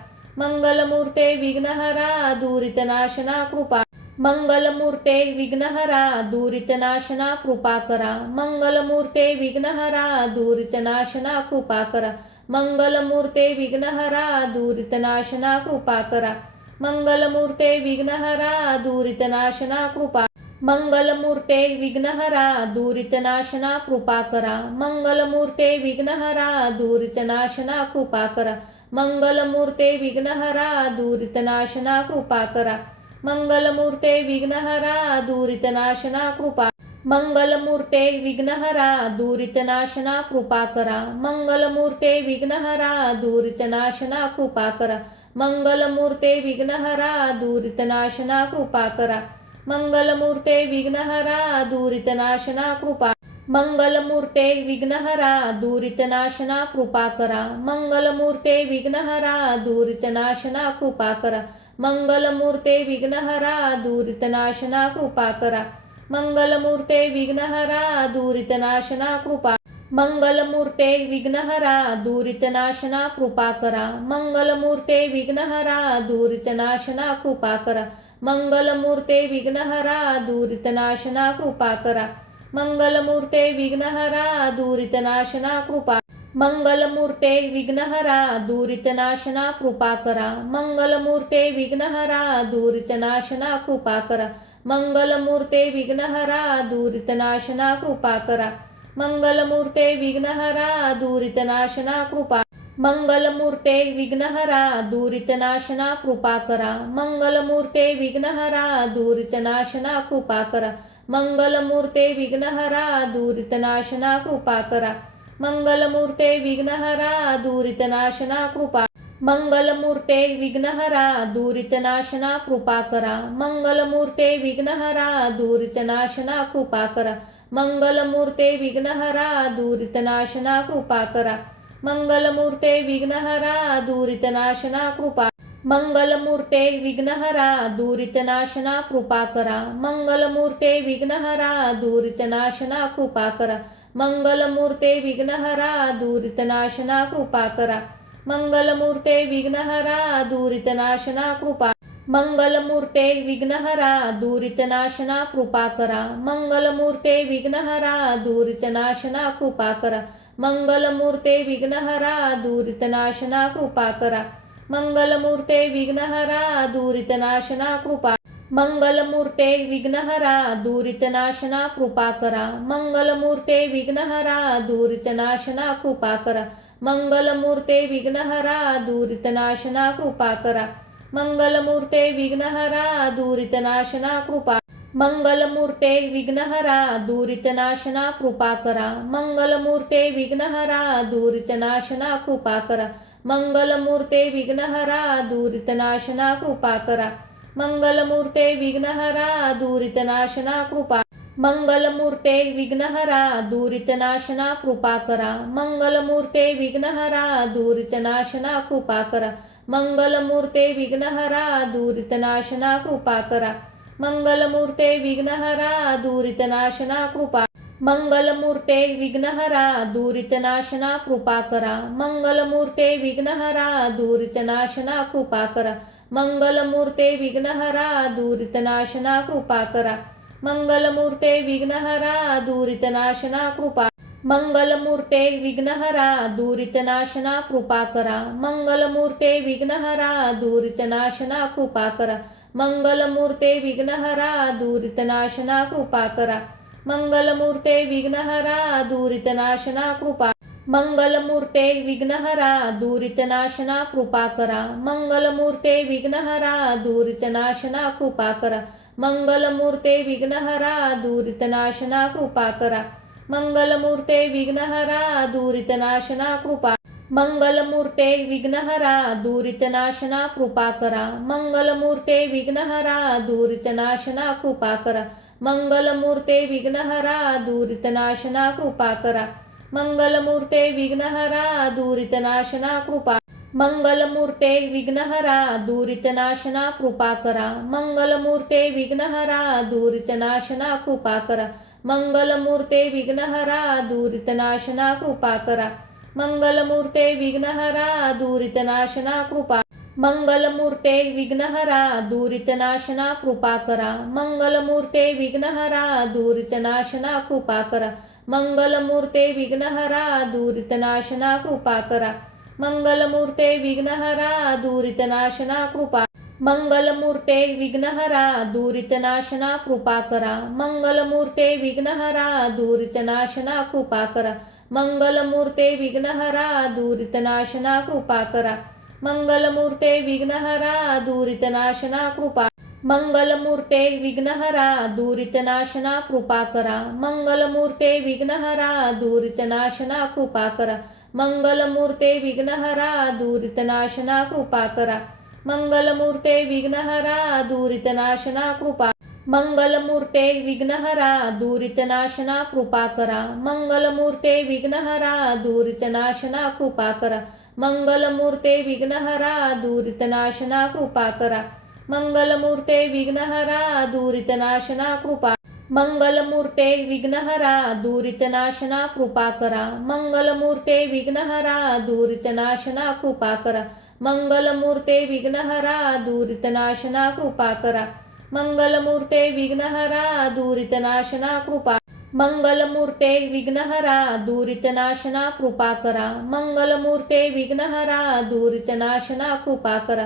मंगलमूर्ते विघ्नहरा दुरितनाशना कृपा. मंगलमूर्ते विघ्नहरा दुरितनाशना कृपा करा. मंगलमूर्ते विघ्नहरा दुरितनाशना कृपा करा. मंगलमूर्ते विघ्नहरा दुरितनाशना कृपा करा. मंगलमूर्ते विघ्नहरा दुरितनाशना कृपा. मंगलमूर्ते विघ्नहरा दुरितनाशना कृपा करा. मंगलमूर्ते विघ्नहरा दुरितनाशना कृपा करा. मंगलमूर्ते विघ्नहरा दुरितनाशना कृपा करा. मंगलमूर्ते विघ्नहरा दुरितनाशना कृपा. मंगलमूर्ते विघ्नहरा दुरितनाशना कृपा करा. मंगलमूर्ते विघ्नहरा दुरितनाशना कृपा करा. मंगलमूर्ते विघ्नहरा दुरितनाशना कृपा करा. मंगलमूर्ते विघ्नहरा दुरितनाशना कृपा. मंगलमूर्ते विघ्नहरा दुरितनाशना कृपा करा. मंगलमूर्ते विघ्नहरा दुरितनाशना कृपा करा. मंगलमूर्ते विघ्नहरा दुरितनाशना कृपा करा. मंगलमूर्ते विघ्नहरा दुरितनाशना कृपा. मंगलमूर्ते विघ्नहरा दुरितनाशना कृपा करा. मंगलमूर्ते विघ्नहरा दुरितनाशना कृपा करा. मंगलमूर्ते विघ्नहरा दुरितनाशना कृपा करा. मंगलमूर्ते विघ्नहरा दुरितनाशना कृपा. मंगलमूर्ते विघ्नहरा दुरितनाशना कृपा करा. मंगलमूर्ते विघ्नहरा दुरितनाशना कृपा करा. मंगलमूर्ते विघ्नहरा दुरितनाशना कृपा करा. मंगलमूर्ते विघ्नहरा दुरितनाशना कृपा. मंगलमूर्ते विघ्नहरा दुरितनाशना कृपा करा. मंगलमूर्ते विघ्नहरा दुरितनाशना कृपा करा. मंगलमूर्ते विघ्नहरा दुरितनाशना कृपा करा. मंगलमूर्ते विघ्नहरा दुरितनाशना कृपा. मंगलमूर्ते विघ्नहरा दुरितनाशना कृपा करा. मंगलमूर्ते विघ्नहरा दुरितनाशना कृपा करा. मंगलमूर्ते विघ्नहरा दुरितनाशना कृपा करा. मंगलमूर्ते विघ्नहरा दुरितनाशना कृपा. मंगलमूर्ते विघ्नहरा दुरितनाशना कृपा करा. मंगलमूर्ते विघ्नहरा दुरितनाशना कृपा करा. मंगलमूर्ते विघ्नहरा दुरितनाशना कृपा करा. मंगलमूर्ते विघ्नहरा दुरितनाशना कृपा. मंगलमूर्ते विघ्नहरा दुरितनाशना कृपा करा. मंगलमूर्ते विघ्नहरा दुरितनाशना कृपा करा. मंगलमूर्ते विघ्नहरा दुरितनाशना कृपा करा. मंगलमूर्ते विघ्नहरा दुरितनाशना कृपा. मंगलमूर्ते विघ्नहरा दुरितनाशना कृपा करा. मंगलमूर्ते विघ्नहरा दुरितनाशना कृपा करा. मंगलमूर्ते विघ्नहरा दुरितनाशना कृपा करा. मंगलमूर्ते विघ्नहरा दुरितनाशना कृपा. मंगलमूर्ते विघ्नहरा दुरितनाशना कृपा करा. मंगलमूर्ते विघ्नहरा दुरितनाशना कृपा करा. मंगलमूर्ते विघ्नहरा दुरितनाशना कृपा करा. मंगलमूर्ते विघ्नहरा दुरितनाशना कृपा. मंगलमूर्ते विघ्नहरा दुरितनाशना कृपा करा. मंगलमूर्ते विघ्नहरा दुरितनाशना कृपा करा. मंगलमूर्ते विघ्नहरा दुरितनाशना कृपा करा. मंगलमूर्ते विघ्नहरा दुरितनाशना कृपा. मंगलमूर्ते विघ्नहरा दुरितनाशना कृपा करा. मंगलमूर्ते विघ्नहरा दुरितनाशना कृपा करा. मंगलमूर्ते विघ्नहरा दुरितनाशना कृपा करा. मंगलमूर्ते विघ्नहरा दुरितनाशना कृपा. मंगलमूर्ते विघ्नहरा दुरितनाशना कृपा करा. मंगलमूर्ते विघ्नहरा दुरितनाशना कृपा करा. मंगलमूर्ते विघ्नहरा दुरितनाशना कृपा करा. मंगलमूर्ते विघ्नहरा दुरितनाशना कृपा. मंगलमूर्ते विघ्नहरा दुरितनाशना कृपा करा. मंगलमूर्ते विघ्नहरा दुरितनाशना कृपा करा. मंगलमूर्ते विघ्नहरा दुरितनाशना कृपा करा. मंगलमूर्ते विघ्नहरा दुरितनाशना कृपा. मंगलमूर्ते विघ्नहरा दुरितनाशना कृपा करा. मंगलमूर्ते विघ्नहरा दुरितनाशना कृपा करा. मंगलमूर्ते विघ्नहरा दुरितनाशना कृपा करा. मंगलमूर्ते विघ्नहरा दुरितनाशना कृपा. मंगलमूर्ते विघ्नहरा दुरितनाशना कृपा करा. मंगलमूर्ते विघ्नहरा दुरितनाशना कृपा करा. मंगलमूर्ते विघ्नहरा दुरितनाशना कृपा करा. मंगलमूर्ते विघ्नहरा दुरितनाशना कृपा. मंगलमूर्ते विघ्नहरा दुरितनाशना कृपा करा. मंगलमूर्ते विघ्नहरा दुरितनाशना कृपा करा. मंगलमूर्ते विघ्नहरा दुरितनाशना कृपा करा. मंगलमूर्ते विघ्नहरा दुरितनाशना कृपा. मंगलमूर्ते विघ्नहरा दुरितनाशना कृपा करा. मंगलमूर्ते विघ्नहरा दुरितनाशना कृपा करा. मंगलमूर्ते विघ्नहरा दुरितनाशना कृपा करा. मंगलमूर्ते विघ्नहरा दुरितनाशना कृपा. मंगलमूर्ते विघ्नहरा दुरितनाशना कृपा करा. मंगलमूर्ते विघ्नहरा दुरितनाशना कृपा करा. मंगलमूर्ते विघ्नहरा दुरितनाशना कृपा करा. मंगलमूर्ते विघ्नहरा दुरितनाशना कृपा. मंगलमूर्ते विघ्नहरा दुरितनाशना कृपा करा. मंगलमूर्ते विघ्नहरा दुरितनाशना कृपा करा. मंगलमूर्ते विघ्नहरा दुरितनाशना कृपा करा. मंगलमूर्ते विघ्नहरा दुरितनाशना कृपा. मंगलमूर्ते विघ्नहरा दुरितनाशना कृपा करा. मंगलमूर्ते विघ्नहरा दुरितनाशना कृपा करा. मंगलमूर्ते विघ्नहरा दुरितनाशना कृपा करा. मंगलमूर्ते विघ्नहरा दुरितनाशना कृपा. मंगलमूर्ते विघ्नहरा दुरितनाशना कृपा करा. मंगलमूर्ते विघ्नहरा दुरितनाशना कृपा करा.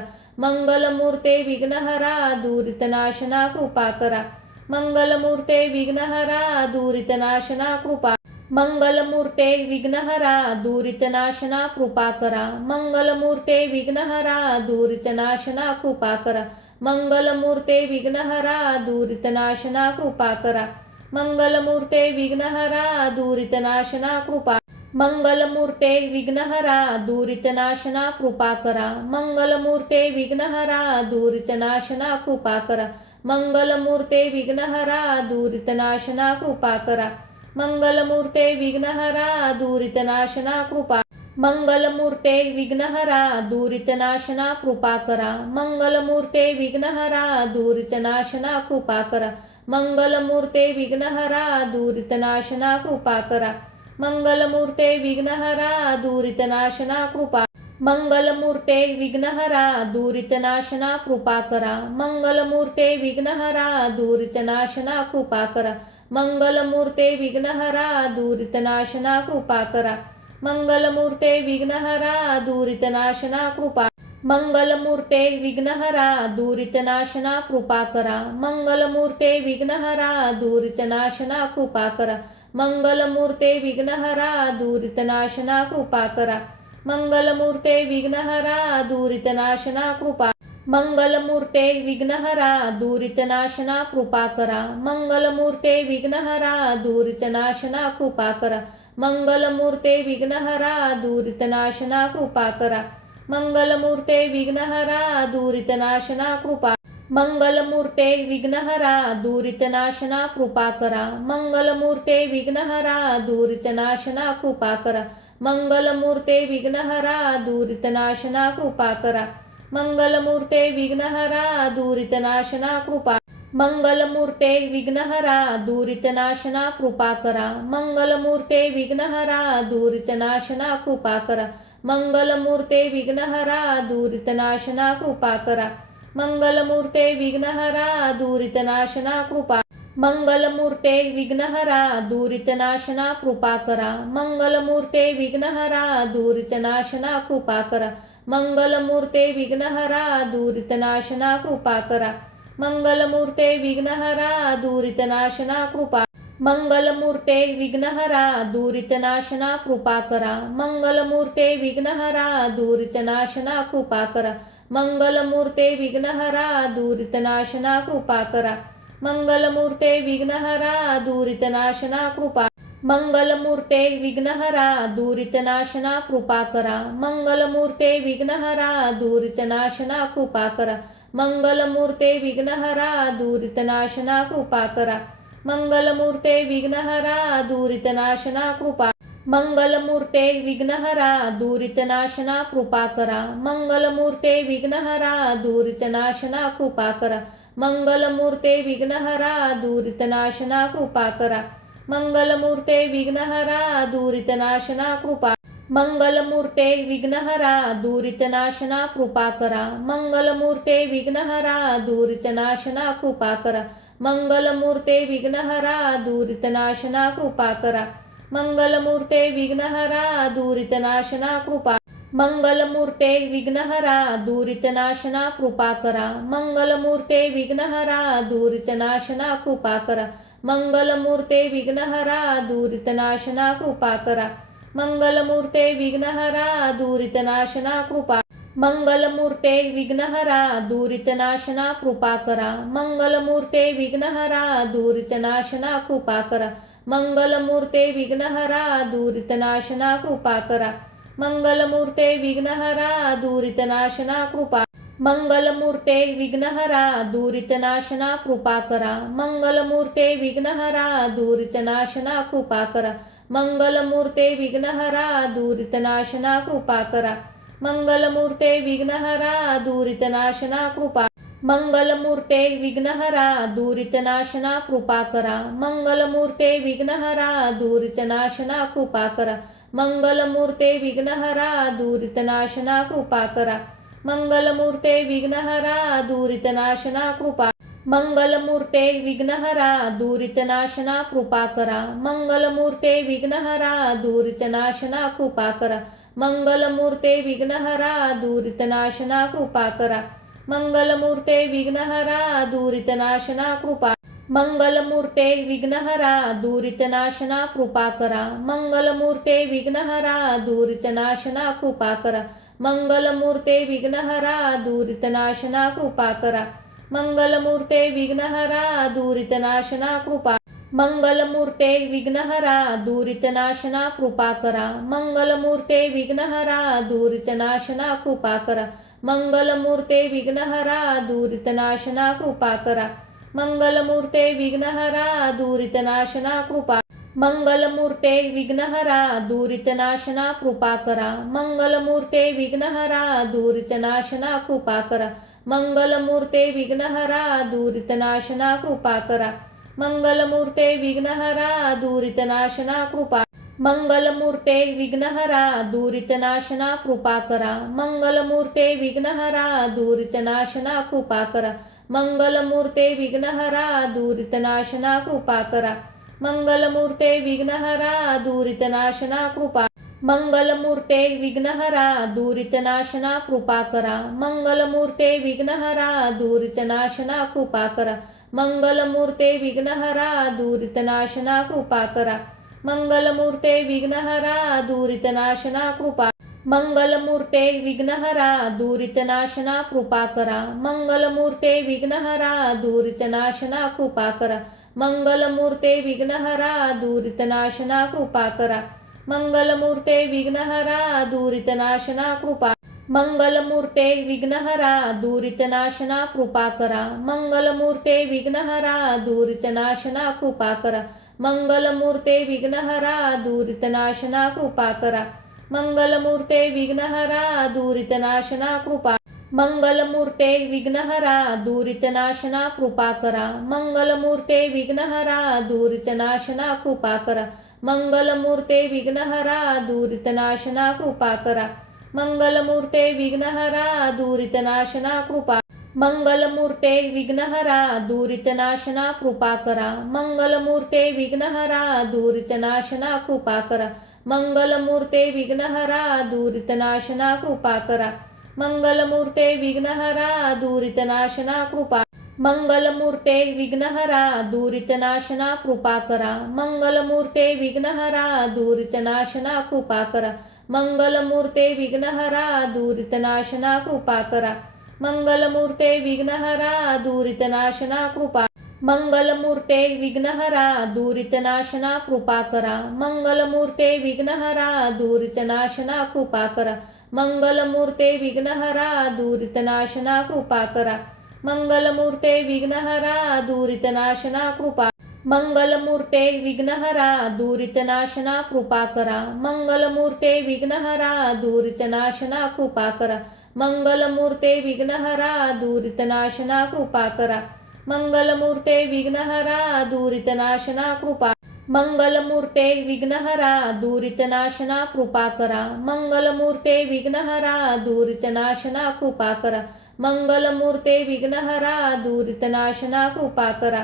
मंगलमूर्ते विघ्नहरा दुरितनाशना कृपा करा. मंगलमूर्ते विघ्नहरा दुरितनाशना कृपा. मंगलमूर्ते विघ्नहरा दुरितनाशना कृपा करा. मंगलमूर्ते विघ्नहरा दुरितनाशना कृपा करा. मंगलमूर्ते विघ्नहरा दुरितनाशना कृपा करा. मंगलमूर्ते विघ्नहरा दुरितनाशना कृपा. मंगलमूर्ते विघ्नहरा दुरितनाशना कृपा करा. मंगलमूर्ते विघ्नहरा दुरितनाशना कृपा करा. मंगलमूर्ते विघ्नहरा दुरितनाशना कृपा करा. मंगलमूर्ते विघ्नहरा दुरितनाशना कृपा. मंगलमूर्ते विघ्नहरा दुरितनाशना कृपा करा. मंगलमूर्ते विघ्नहरा दुरितनाशना कृपा करा. मंगलमूर्ते विघ्नहरा दुरितनाशना कृपा करा. मंगलमूर्ते विघ्नहरा दुरितनाशना कृपा. मंगलमूर्ते विघ्नहरा दुरितनाशना कृपा करा. मंगलमूर्ते विघ्नहरा दुरितनाशना कृपा करा. मंगलमूर्ते विघ्नहरा दुरितनाशना कृपा करा. मंगलमूर्ते विघ्नहरा दुरितनाशना कृपा. मंगलमूर्ते विघ्नहरा दुरितनाशना कृपा करा. मंगलमूर्ते विघ्नहरा दुरितनाशना कृपा करा. मंगलमूर्ते विघ्नहरा दुरितनाशना कृपा करा. मंगलमूर्ते विघ्नहरा दुरितनाशना कृपा. मंगलमूर्ते विघ्नहरा दुरितनाशना कृपा करा. मंगलमूर्ते विघ्नहरा दुरितनाशना कृपा करा. मंगलमूर्ते विघ्नहरा दुरितनाशना कृपा करा. मंगलमूर्ते विघ्नहरा दुरितनाशना कृपा. मंगलमूर्ते विघ्नहरा दुरितनाशना कृपा करा. मंगलमूर्ते विघ्नहरा दुरितनाशना कृपा करा. मंगलमूर्ते विघ्नहरा दुरितनाशना कृपा करा. मंगलमूर्ते विघ्नहरा दुरितनाशना कृपा. मंगलमूर्ते विघ्नहरा दुरितनाशना कृपा करा. मंगलमूर्ते विघ्नहरा दुरितनाशना कृपा करा. मंगलमूर्ते विघ्नहरा दुरितनाशना कृपा करा. मंगलमूर्ते विघ्नहरा दुरितनाशना कृपा. मंगलमूर्ते विघ्नहरा दुरितनाशना कृपा करा. मंगलमूर्ते विघ्नहरा दुरितनाशना कृपा करा. मंगलमूर्ते विघ्नहरा दुरितनाशना कृपा करा. मंगलमूर्ते विघ्नहरा दुरितनाशना कृपा. मंगलमूर्ते विघ्नहरा दुरितनाशना कृपा करा. मंगलमूर्ते विघ्नहरा दुरितनाशना कृपा करा. मंगलमूर्ते विघ्नहरा दुरितनाशना कृपा करा. मंगलमूर्ते विघ्नहरा दुरितनाशना कृपा. मंगलमूर्ते विघ्नहरा दुरितनाशना कृपा करा. मंगलमूर्ते विघ्नहरा दुरितनाशना कृपा करा. मंगलमूर्ते विघ्नहरा दुरितनाशना कृपा करा. मंगलमूर्ते विघ्नहरा दुरितनाशना कृपा. मंगलमूर्ते विघ्नहरा दुरितनाशना कृपा करा. मंगलमूर्ते विघ्नहरा दुरितनाशना कृपा करा. मंगलमूर्ते विघ्नहरा दुरितनाशना कृपा करा. मंगलमूर्ते विघ्नहरा दुरितनाशना कृपा. मंगलमूर्ते विघ्नहरा दुरितनाशना कृपा करा. मंगलमूर्ते विघ्नहरा दुरितनाशना कृपा करा. मंगलमूर्ते विघ्नहरा दुरितनाशना कृपा करा. मंगलमूर्ते विघ्नहरा दुरितनाशना कृपा. मंगलमूर्ते विघ्नहरा दुरितनाशना कृपा करा. मंगलमूर्ते विघ्नहरा दुरितनाशना कृपा करा. मंगलमूर्ते विघ्नहरा दुरितनाशना कृपा करा. मंगलमूर्ते विघ्नहरा दुरितनाशना कृपा. मंगलमूर्ते विघ्नहरा दुरितनाशना कृपा करा. मंगलमूर्ते विघ्नहरा दुरितनाशना कृपा करा. मंगलमूर्ते विघ्नहरा दुरितनाशना कृपा करा. मंगलमूर्ते विघ्नहरा दुरितनाशना कृपा. मंगलमूर्ते विघ्नहरा दुरितनाशना कृपा करा. मंगलमूर्ते विघ्नहरा दुरितनाशना कृपा करा. मंगलमूर्ते विघ्नहरा दुरितनाशना कृपा करा. मंगलमूर्ते विघ्नहरा दुरितनाशना कृपा. मंगलमूर्ते विघ्नहरा दुरितनाशना कृपा करा. मंगलमूर्ते विघ्नहरा दुरितनाशना कृपा करा. मंगलमूर्ते विघ्नहरा दुरितनाशना कृपा करा. मंगलमूर्ते विघ्नहरा दुरितनाशना कृपा. मंगलमूर्ते विघ्नहरा दुरितनाशना कृपा करा. मंगलमूर्ते विघ्नहरा दुरितनाशना कृपा करा. मंगलमूर्ते विघ्नहरा दुरितनाशना कृपा करा. मंगलमूर्ते विघ्नहरा दुरितनाशना कृपा. मंगलमूर्ते विघ्नहरा दुरितनाशना कृपा करा. मंगलमूर्ते विघ्नहरा दुरितनाशना कृपा करा. मंगलमूर्ते विघ्नहरा दुरितनाशना कृपा करा. मंगलमूर्ते विघ्नहरा दुरितनाशना कृपा. मंगलमूर्ते विघ्नहरा दुरितनाशना कृपा करा. मंगलमूर्ते विघ्नहरा दुरितनाशना कृपा करा. मंगलमूर्ते विघ्नहरा दुरितनाशना कृपा करा. मंगलमूर्ते विघ्नहरा दुरितनाशना कृपा. मंगलमूर्ते विघ्नहरा दुरितनाशना कृपा करा. मंगलमूर्ते विघ्नहरा दुरितनाशना कृपा करा. मंगलमूर्ते विघ्नहरा दुरितनाशना कृपा करा. मंगलमूर्ते विघ्नहरा दुरितनाशना कृपा. मंगलमूर्ते विघ्नहरा दुरितनाशना कृपा करा. मंगलमूर्ते विघ्नहरा दुरितनाशना कृपा करा. मंगलमूर्ते विघ्नहरा दुरितनाशना कृपा करा. मंगलमूर्ते विघ्नहरा दुरितनाशना कृपा. मंगलमूर्ते विघ्नहरा दुरितनाशना कृपा करा. मंगलमूर्ते विघ्नहरा दुरितनाशना कृपा करा. मंगलमूर्ते विघ्नहरा दुरितनाशना कृपा करा. मंगलमूर्ते विघ्नहरा दुरितनाशना कृपा. मंगलमूर्ते विघ्नहरा दुरितनाशना कृपा करा. मंगलमूर्ते विघ्नहरा दुरितनाशना कृपा करा. मंगलमूर्ते विघ्नहरा दुरितनाशना कृपा करा. मंगलमूर्ते विघ्नहरा दुरितनाशना कृपा. मंगलमूर्ते विघ्नहरा दुरितनाशना कृपा करा. मंगलमूर्ते विघ्नहरा दुरितनाशना कृपा करा. मंगलमूर्ते विघ्नहरा दुरितनाशना कृपा करा. मंगलमूर्ते विघ्नहरा दुरितनाशना कृपा. मंगलमूर्ते विघ्नहरा दुरितनाशना कृपा करा. मंगलमूर्ते विघ्नहरा दुरितनाशना कृपा करा. मंगलमूर्ते विघ्नहरा दुरितनाशना कृपा करा. मंगलमूर्ते विघ्नहरा दुरितनाशना कृपा. मंगलमूर्ते विघ्नहरा दुरितनाशना कृपा करा. मंगलमूर्ते विघ्नहरा दुरितनाशना कृपा करा. मंगलमूर्ते विघ्नहरा दुरितनाशना कृपा करा. मंगलमूर्ते विघ्नहरा दुरितनाशना कृपा. मंगलमूर्ते विघ्नहरा दुरितनाशना कृपा करा. मंगलमूर्ते विघ्नहरा दुरितनाशना कृपा करा. मंगलमूर्ते विघ्नहरा दुरितनाशना कृपा करा. मंगलमूर्ते विघ्नहरा दुरितनाशना कृपा. मंगलमूर्ते विघ्नहरा दुरितनाशना कृपा करा. मंगलमूर्ते विघ्नहरा दुरितनाशना कृपा करा. मंगलमूर्ते विघ्नहरा दुरितनाशना कृपा करा. मंगलमूर्ते विघ्नहरा दुरितनाशना कृपा. मंगलमूर्ते विघ्नहरा दुरितनाशना कृपा करा. मंगलमूर्ते विघ्नहरा दुरितनाशना कृपा करा. मंगलमूर्ते विघ्नहरा दुरितनाशना कृपा करा. मंगलमूर्ते विघ्नहरा दुरितनाशना कृपा. मंगलमूर्ते विघ्नहरा दुरितनाशना कृपा करा. मंगलमूर्ते विघ्नहरा दुरितनाशना कृपा करा. मंगलमूर्ते विघ्नहरा दुरितनाशना कृपा करा.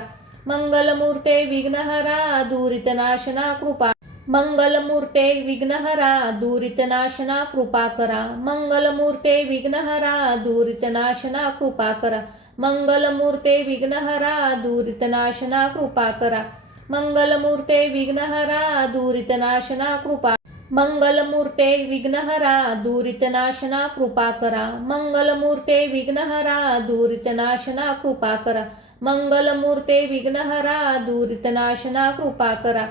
मंगलमूर्ते विघ्नहरा दुरितनाशना कृपा. मंगलमूर्ते विघ्नहरा दुरितनाशना कृपा करा. मंगलमूर्ते विघ्नहरा दुरितनाशना कृपा करा. मंगलमूर्ते विघ्नहरा दुरितनाशना कृपा करा. मंगलमूर्ते विघ्नहरा दुरितनाशना कृपा. मंगलमूर्ते विघ्नहरा दुरितनाशना कृपा करा. मंगलमूर्ते विघ्नहरा दुरितनाशना कृपा करा. मंगलमूर्ते विघ्नहरा दुरितनाशना कृपा करा.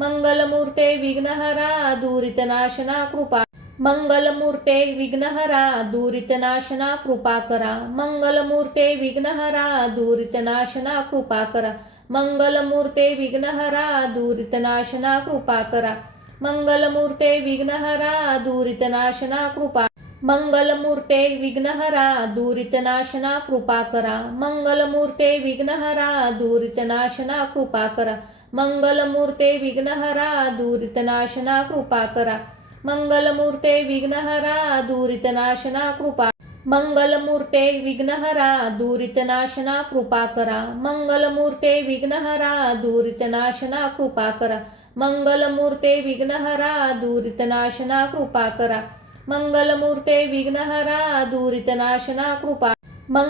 मंगलमूर्ते विघ्नहरा दुरितनाशना कृपा. मंगलमूर्ते विघ्नहरा दुरितनाशना कृपा करा. मंगलमूर्ते विघ्नहरा दुरितनाशना कृपा करा. मंगलमूर्ते विघ्नहरा दुरितनाशना कृपा करा. मंगलमूर्ते विघ्नहरा दुरितनाशना कृपा. मंगलमूर्ते विघ्नहरा दुरितनाशना कृपा करा. मंगलमूर्ते विघ्नहरा दुरितनाशना कृपा करा. मंगलमूर्ते विघ्नहरा दुरितनाशना कृपा करा. मंगलमूर्ते विघ्नहरा दुरितनाशना कृपा. मंगलमूर्ते विघ्नहरा दुरितनाशना कृपा करा. मंगलमूर्ते विघ्नहरा दुरितनाशना कृपा करा. मंगलमूर्ते विघ्नहरा दुरितनाशना कृपा करा. मंगलमूर्ते विघ्नहरा दुरितनाशना कृपा.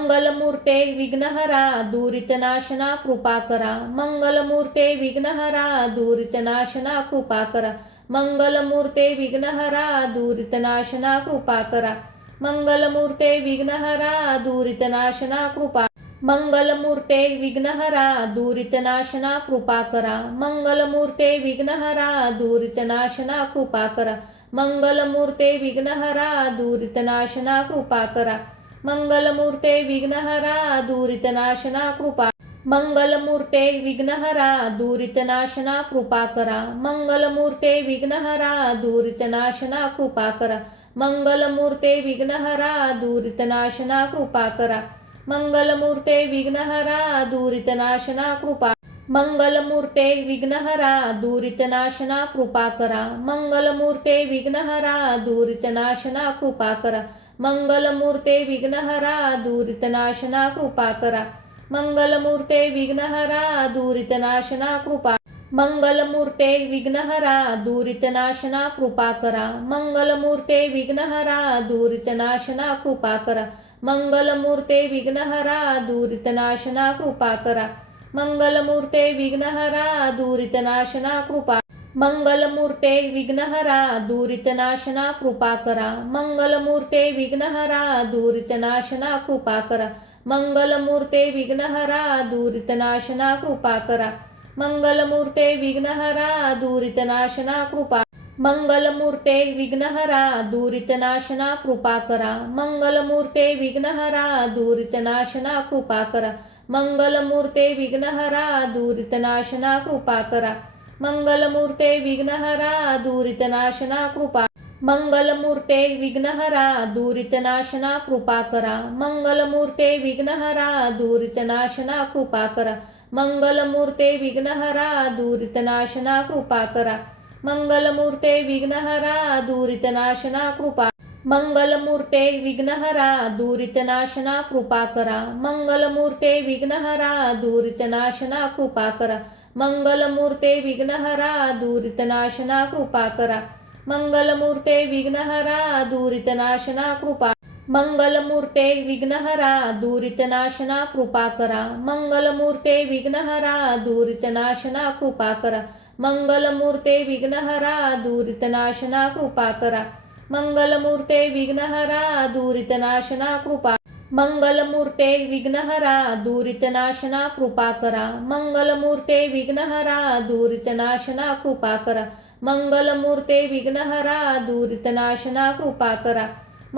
मंगलमूर्ते विघ्नहरा दुरितनाशना कृपा करा. मंगलमूर्ते विघ्नहरा दुरितनाशना कृपा करा. मंगलमूर्ते विघ्नहरा दुरितनाशना कृपा करा. मंगलमूर्ते विघ्नहरा दुरितनाशना कृपा. मंगलमूर्ते विघ्नहरा दुरितनाशना कृपा करा. मंगलमूर्ते विघ्नहरा दुरितनाशना कृपा करा. मंगलमूर्ते विघ्नहरा दुरितनाशना कृपा करा. मंगलमूर्ते विघ्नहरा दुरितनाशना कृपा. मंगलमूर्ते विघ्नहरा दुरितनाशना कृपा करा. मंगलमूर्ते विघ्नहरा दुरितनाशना कृपा करा. मंगलमूर्ते विघ्नहरा दुरितनाशना कृपा करा. मंगलमूर्ते विघ्नहरा दुरितनाशना कृपा. मंगलमूर्ते विघ्नहरा दुरितनाशना कृपा करा. मंगलमूर्ते विघ्नहरा दुरितनाशना कृपा करा. मंगलमूर्ते विघ्नहरा दुरितनाशना कृपा करा. मंगलमूर्ते विघ्नहरा दुरितनाशना कृपा. मंगलमूर्ते विघ्नहरा दुरितनाशना कृपा करा. मंगलमूर्ते विघ्नहरा दुरितनाशना कृपा करा. मंगलमूर्ते विघ्नहरा दुरितनाशना कृपा करा. मंगलमूर्ते विघ्नहरा दुरितनाशना कृपा. मंगलमूर्ते विघ्नहरा दुरितनाशना कृपा करा. मंगलमूर्ते विघ्नहरा दुरितनाशना कृपा करा. मंगलमूर्ते विघ्नहरा दुरितनाशना कृपा करा. मंगलमूर्ते विघ्नहरा दुरितनाशना कृपा. मंगलमूर्ते विघ्नहरा दुरितनाशना कृपा करा. मंगलमूर्ते विघ्नहरा दुरितनाशना कृपा करा. मंगलमूर्ते विघ्नहरा दुरितनाशना कृपा करा. मंगलमूर्ते विघ्नहरा दुरितनाशना कृपा. मंगलमूर्ते विघ्नहरा दुरितनाशना कृपा करा. मंगलमूर्ते विघ्नहरा दुरितनाशना कृपा करा. मंगलमूर्ते विघ्नहरा दुरितनाशना कृपा करा. मंगलमूर्ते विघ्नहरा दुरितनाशना कृपा. मंगलमूर्ते विघ्नहरा दुरितनाशना कृपा करा. मंगलमूर्ते विघ्नहरा दुरितनाशना कृपा करा. मंगलमूर्ते विघ्नहरा दुरितनाशना कृपा करा. मंगलमूर्ते विघ्नहरा दुरितनाशना कृपा. मंगलमूर्ते विघ्नहरा दुरितनाशना कृपा करा. मंगलमूर्ते विघ्नहरा दुरितनाशना कृपा करा. मंगलमूर्ते विघ्नहरा दुरितनाशना कृपा करा. मंगलमूर्ते विघ्नहरा दुरितनाशना कृपा. मंगलमूर्ते विघ्नहरा दुरितनाशना कृपा करा. मंगलमूर्ते विघ्नहरा दुरितनाशना कृपा करा. मंगलमूर्ते विघ्नहरा दुरितनाशना कृपा करा.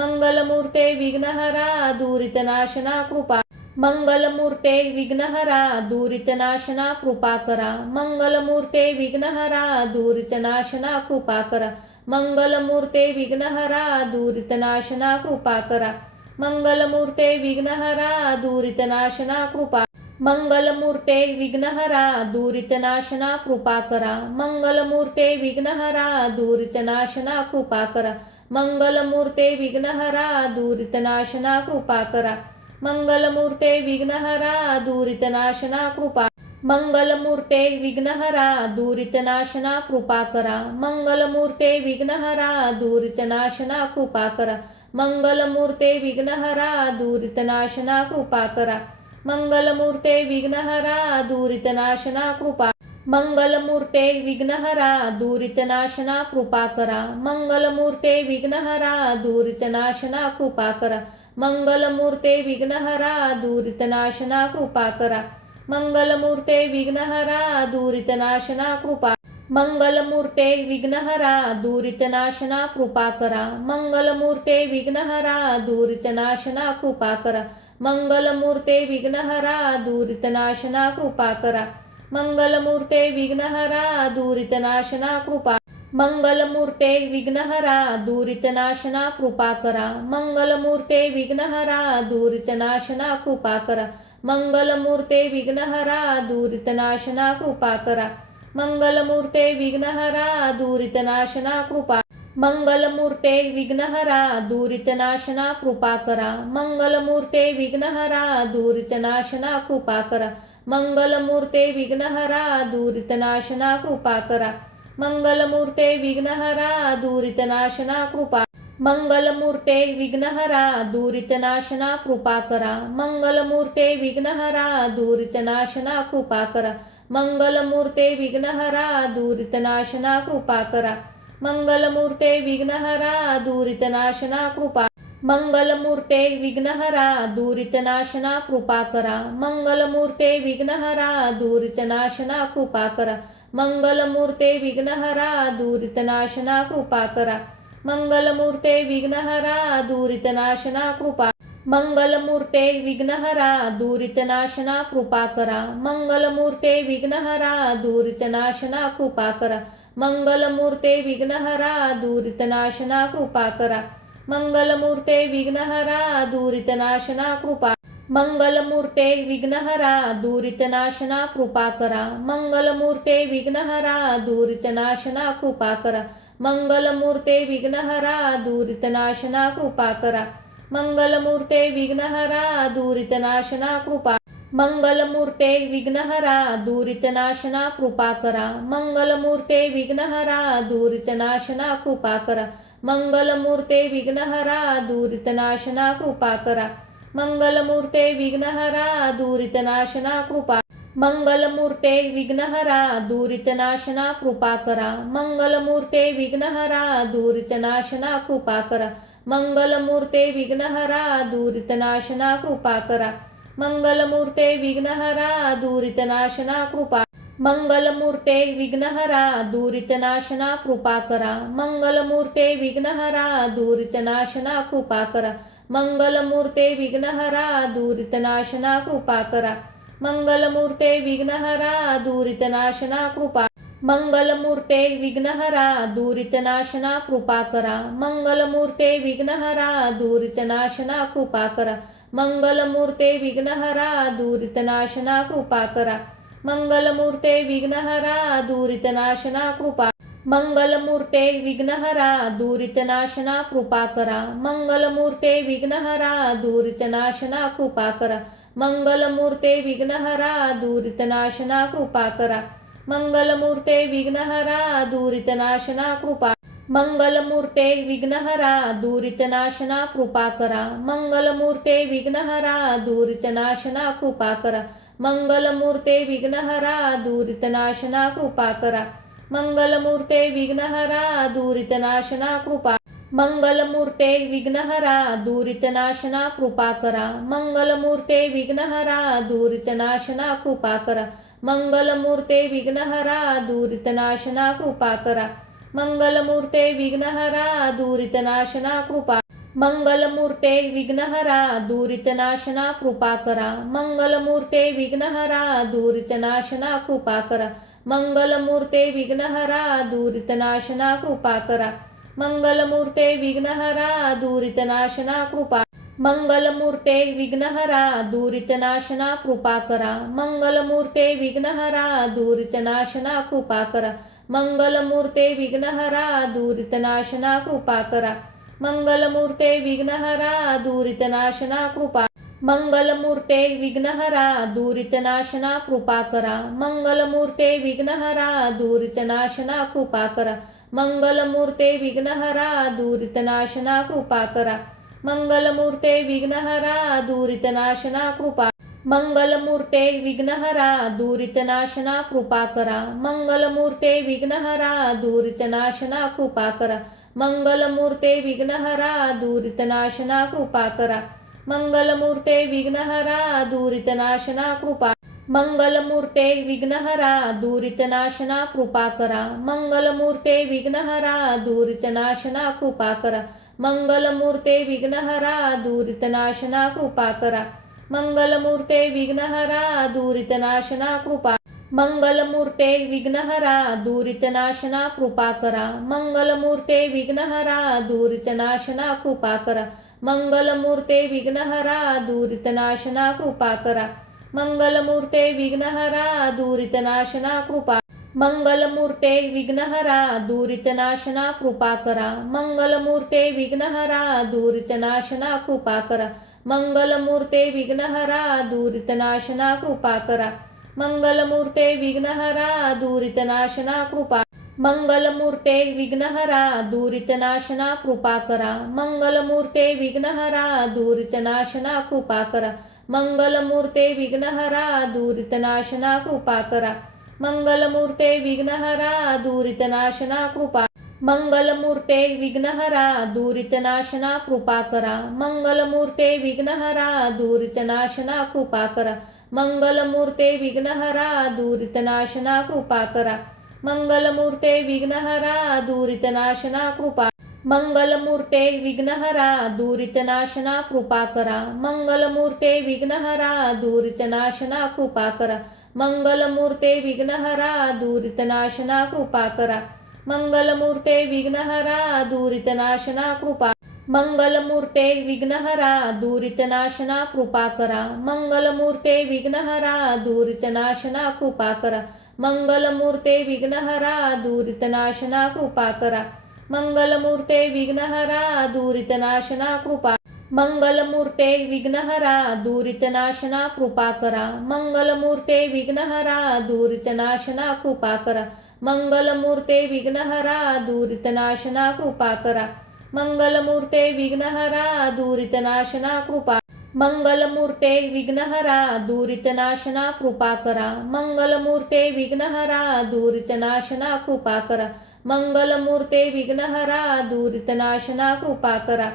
मंगलमूर्ते विघ्नहरा दुरितनाशना कृपा. मंगलमूर्ते विघ्नहरा दुरितनाशना कृपा करा. मंगलमूर्ते विघ्नहरा दुरितनाशना कृपा करा. मंगलमूर्ते विघ्नहरा दुरितनाशना कृपा करा. मंगलमूर्ते विघ्नहरा दुरितनाशना कृपा. मंगलमूर्ते विघ्नहरा दुरितनाशना कृपा करा. मंगलमूर्ते विघ्नहरा दुरितनाशना कृपा करा. मंगलमूर्ते विघ्नहरा दुरितनाशना कृपा करा. मंगलमूर्ते विघ्नहरा दुरितनाशना कृपा. मंगलमूर्ते विघ्नहरा दुरितनाशना कृपा करा. मंगलमूर्ते विघ्नहरा दुरितनाशना कृपा करा. मंगलमूर्ते विघ्नहरा दुरितनाशना कृपा करा. मंगलमूर्ते विघ्नहरा दुरितनाशना कृपा. मंगलमूर्ते विघ्नहरा दुरितनाशना कृपा करा. मंगलमूर्ते विघ्नहरा दुरितनाशना कृपा करा. मंगलमूर्ते विघ्नहरा दुरितनाशना कृपा करा. मंगलमूर्ते विघ्नहरा दुरितनाशना कृपा. मंगलमूर्ते विघ्नहरा दुरितनाशना कृपा करा. मंगलमूर्ते विघ्नहरा दुरितनाशना कृपा करा. मंगलमूर्ते विघ्नहरा दुरितनाशना कृपा करा. मंगलमूर्ते विघ्नहरा दुरितनाशना कृपा. मंगलमूर्ते विघ्नहरा दुरितनाशना कृपा करा. मंगलमूर्ते विघ्नहरा दुरितनाशना कृपा करा. मंगलमूर्ते विघ्नहरा दुरितनाशना कृपा करा. मंगलमूर्ते विघ्नहरा दुरितनाशना कृपा. मंगलमूर्ते विघ्नहरा दुरितनाशना कृपा करा. मंगलमूर्ते विघ्नहरा दुरितनाशना कृपा करा. मंगलमूर्ते विघ्नहरा दुरितनाशना कृपा करा. मंगलमूर्ते विघ्नहरा दुरितनाशना कृपा. मंगलमूर्ते विघ्नहरा दुरितनाशना कृपा करा. मंगलमूर्ते विघ्नहरा दुरितनाशना कृपा करा. मंगलमूर्ते विघ्नहरा दुरितनाशना कृपा करा. मंगलमूर्ते विघ्नहरा दुरितनाशना कृपा. मंगलमूर्ते विघ्नहरा दुरितनाशना कृपा करा. मंगलमूर्ते विघ्नहरा दुरितनाशना कृपा करा. मंगलमूर्ते विघ्नहरा दुरितनाशना कृपा करा. मंगलमूर्ते विघ्नहरा दुरितनाशना कृपा. मंगलमूर्ते विघ्नहरा दुरितनाशना कृपा करा. मंगलमूर्ते विघ्नहरा दुरितनाशना कृपा करा. मंगलमूर्ते विघ्नहरा दुरितनाशना कृपा करा. मंगलमूर्ते विघ्नहरा दुरितनाशना कृपा. मंगलमूर्ते विघ्नहरा दुरितनाशना कृपा करा. मंगलमूर्ते विघ्नहरा दुरितनाशना कृपा करा. मंगलमूर्ते विघ्नहरा दुरितनाशना कृपा करा. मंगलमूर्ते विघ्नहरा दुरितनाशना कृपा. मंगलमूर्ते विघ्नहरा दुरितनाशना कृपा करा. मंगलमूर्ते विघ्नहरा दुरितनाशना कृपा करा. मंगलमूर्ते विघ्नहरा दुरितनाशना कृपा करा. मंगलमूर्ते विघ्नहरा दुरितनाशना कृपा. मंगलमूर्ते विघ्नहरा दुरितनाशना कृपा करा. मंगलमूर्ते विघ्नहरा दुरितनाशना कृपा करा. मंगलमूर्ते विघ्नहरा दुरितनाशना कृपा करा. मंगलमूर्ते विघ्नहरा दुरितनाशना कृपा. मंगलमूर्ते विघ्नहरा दुरितनाशना कृपा करा. मंगलमूर्ते विघ्नहरा दुरितनाशना कृपा करा. मंगलमूर्ते विघ्नहरा दुरितनाशना कृपा करा. मंगलमूर्ते विघ्नहरा दुरितनाशना कृपा. मंगलमूर्ते विघ्नहरा दुरितनाशना कृपा करा. मंगलमूर्ते विघ्नहरा दुरितनाशना कृपा करा. मंगलमूर्ते विघ्नहरा दुरितनाशना कृपा करा. मंगलमूर्ते विघ्नहरा दुरितनाशना कृपा. मंगलमूर्ते विघ्नहरा दुरितनाशना कृपा करा. मंगलमूर्ते विघ्नहरा दुरितनाशना कृपा करा. मंगलमूर्ते विघ्नहरा दुरितनाशना कृपा करा. मंगलमूर्ते विघ्नहरा दुरितनाशना कृपा. मंगलमूर्ते विघ्नहरा दुरितनाशना कृपा करा. मंगलमूर्ते विघ्नहरा दुरितनाशना कृपा करा. मंगलमूर्ते विघ्नहरा दुरितनाशना कृपा करा. मंगलमूर्ते विघ्नहरा दुरितनाशना कृपा. मंगलमूर्ते विघ्नहरा दुरितनाशना कृपा करा. मंगलमूर्ते विघ्नहरा दुरितनाशना कृपा करा. मंगलमूर्ते विघ्नहरा दुरितनाशना कृपा करा. मंगलमूर्ते विघ्नहरा दुरितनाशना कृपा. मंगलमूर्ते विघ्नहरा दुरितनाशना कृपा करा. मंगलमूर्ते विघ्नहरा दुरितनाशना कृपा करा. मंगलमूर्ते विघ्नहरा दुरितनाशना कृपा करा. मंगलमूर्ते विघ्नहरा दुरितनाशना कृपा. मंगलमूर्ते विघ्नहरा दुरितनाशना कृपा करा. मंगलमूर्ते विघ्नहरा दुरितनाशना कृपा करा. मंगलमूर्ते विघ्नहरा दुरितनाशना कृपा करा. मंगलमूर्ते विघ्नहरा दुरितनाशना कृपा. मंगलमूर्ते विघ्नहरा दुरितनाशना कृपा करा. मंगलमूर्ते विघ्नहरा दुरितनाशना कृपा करा. मंगलमूर्ते विघ्नहरा दुरितनाशना कृपा करा. मंगलमूर्ते विघ्नहरा दुरितनाशना कृपा. मंगलमूर्ते विघ्नहरा दुरितनाशना कृपा करा. मंगलमूर्ते विघ्नहरा दुरितनाशना कृपा करा. मंगलमूर्ते विघ्नहरा दुरितनाशना कृपा करा. मंगलमूर्ते विघ्नहरा दुरितनाशना कृपा. मंगलमूर्ते विघ्नहरा दुरितनाशना कृपा करा. मंगलमूर्ते विघ्नहरा दुरितनाशना कृपा करा. मंगलमूर्ते विघ्नहरा दुरितनाशना कृपा करा. मंगलमूर्ते विघ्नहरा दुरितनाशना कृपा. मंगलमूर्ते विघ्नहरा दुरितनाशना कृपा करा. मंगलमूर्ते विघ्नहरा दुरितनाशना कृपा करा. मंगलमूर्ते विघ्नहरा दुरितनाशना कृपा करा. मंगलमूर्ते विघ्नहरा दुरितनाशना कृपा. मंगलमूर्ते विघ्नहरा दुरितनाशना कृपा करा. मंगलमूर्ते विघ्नहरा दुरितनाशना कृपा करा. मंगलमूर्ते विघ्नहरा दुरितनाशना कृपा करा. मंगलमूर्ते विघ्नहरा दुरितनाशना कृपा. मंगलमूर्ते विघ्नहरा दुरितनाशना कृपा करा. मंगलमूर्ते विघ्नहरा दुरितनाशना कृपा करा. मंगलमूर्ते विघ्नहरा दुरितनाशना कृपा करा. मंगलमूर्ते विघ्नहरा दुरितनाशना कृपा. मंगलमूर्ते विघ्नहरा दुरितनाशना कृपा करा. मंगलमूर्ते विघ्नहरा दुरितनाशना कृपा करा. मंगलमूर्ते विघ्नहरा दुरितनाशना कृपा करा. मंगलमूर्ते विघ्नहरा दुरितनाशना कृपा. मंगलमूर्ते विघ्नहरा दुरितनाशना कृपा करा. मंगलमूर्ते विघ्नहरा दुरितनाशना कृपा करा. मंगलमूर्ते विघ्नहरा दुरितनाशना कृपा करा. मंगलमूर्ते विघ्नहरा दुरितनाशना कृपा. मंगलमूर्ते विघ्नहरा दुरितनाशना कृपा करा. मंगलमूर्ते विघ्नहरा दुरितनाशना कृपा करा. मंगलमूर्ते विघ्नहरा दुरितनाशना कृपा करा. मंगलमूर्ते विघ्नहरा दुरितनाशना कृपा. मंगलमूर्ते विघ्नहरा दुरितनाशना कृपा करा. मंगलमूर्ते विघ्नहरा दुरितनाशना कृपा करा. मंगलमूर्ते विघ्नहरा दुरितनाशना कृपा करा. मंगलमूर्ते विघ्नहरा दुरितनाशना कृपा. मंगलमूर्ते विघ्नहरा दुरितनाशना कृपा करा। मंगलमूर्ते विघ्नहरा दुरितनाशना कृपा करा। मंगलमूर्ते विघ्नहरा दुरितनाशना कृपा करा।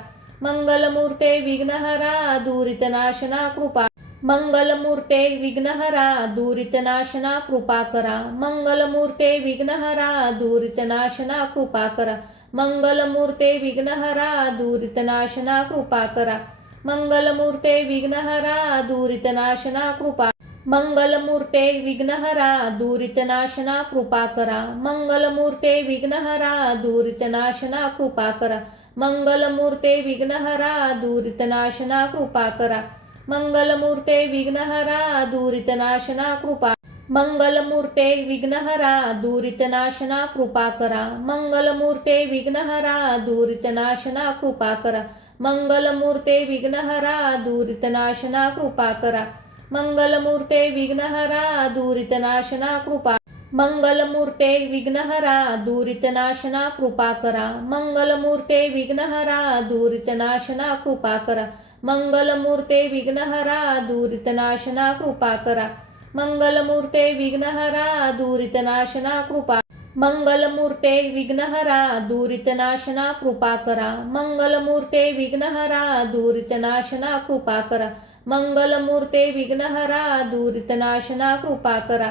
मंगलमूर्ते विघ्नहरा दुरितनाशना कृपा। मंगलमूर्ते विघ्नहरा दुरितनाशना कृपा करा। मंगलमूर्ते विघ्नहरा दुरितनाशना कृपा करा। मंगलमूर्ते विघ्नहरा दुरितनाशना कृपा करा। मंगलमूर्ते विघ्नहरा दुरितनाशना कृपा। मंगलमूर्ते विघ्नहरा दुरितनाशना कृपा करा। मंगलमूर्ते विघ्नहरा दुरितनाशना कृपा करा। मंगलमूर्ते विघ्नहरा दुरितनाशना कृपा करा। मंगलमूर्ते विघ्नहरा दुरितनाशना कृपा। मंगलमूर्ते विघ्नहरा दुरितनाशना कृपा करा। मंगलमूर्ते विघ्नहरा दुरितनाशना कृपा करा। मंगलमूर्ते विघ्नहरा दुरितनाशना कृपा करा। मंगलमूर्ते विघ्नहरा दुरितनाशना कृपा। मंगलमूर्ते विघ्नहरा दुरितनाशना कृपा करा। मंगलमूर्ते विघ्नहरा दुरितनाशना कृपा करा। मंगलमूर्ते विघ्नहरा दुरितनाशना कृपा करा। मंगलमूर्ते विघ्नहरा दुरितनाशना कृपा। मंगलमूर्ते विघ्नहरा दुरितनाशना कृपा करा। मंगलमूर्ते विघ्नहरा दुरितनाशना कृपा करा। मंगलमूर्ते विघ्नहरा दुरितनाशना कृपा करा।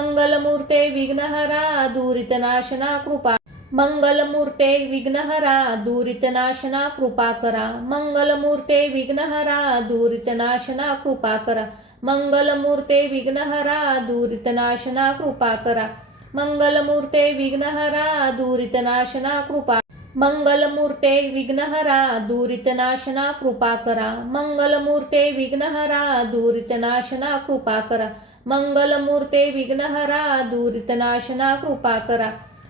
मंगलमूर्ते विघ्नहरा दुरितनाशना कृपा। मंगलमूर्ते विघ्नहरा दुरितनाशना कृपा करा। मंगलमूर्ते विघ्नहरा दुरितनाशना कृपा करा। मंगलमूर्ते विघ्नहरा दुरितनाशना कृपा करा। मंगलमूर्ते विघ्नहरा दुरितनाशना कृपा। मंगलमूर्ते विघ्नहरा दुरितनाशना कृपा करा। मंगलमूर्ते विघ्नहरा दुरितनाशना कृपा करा। मंगलमूर्ते विघ्नहरा दुरितनाशना कृपा करा।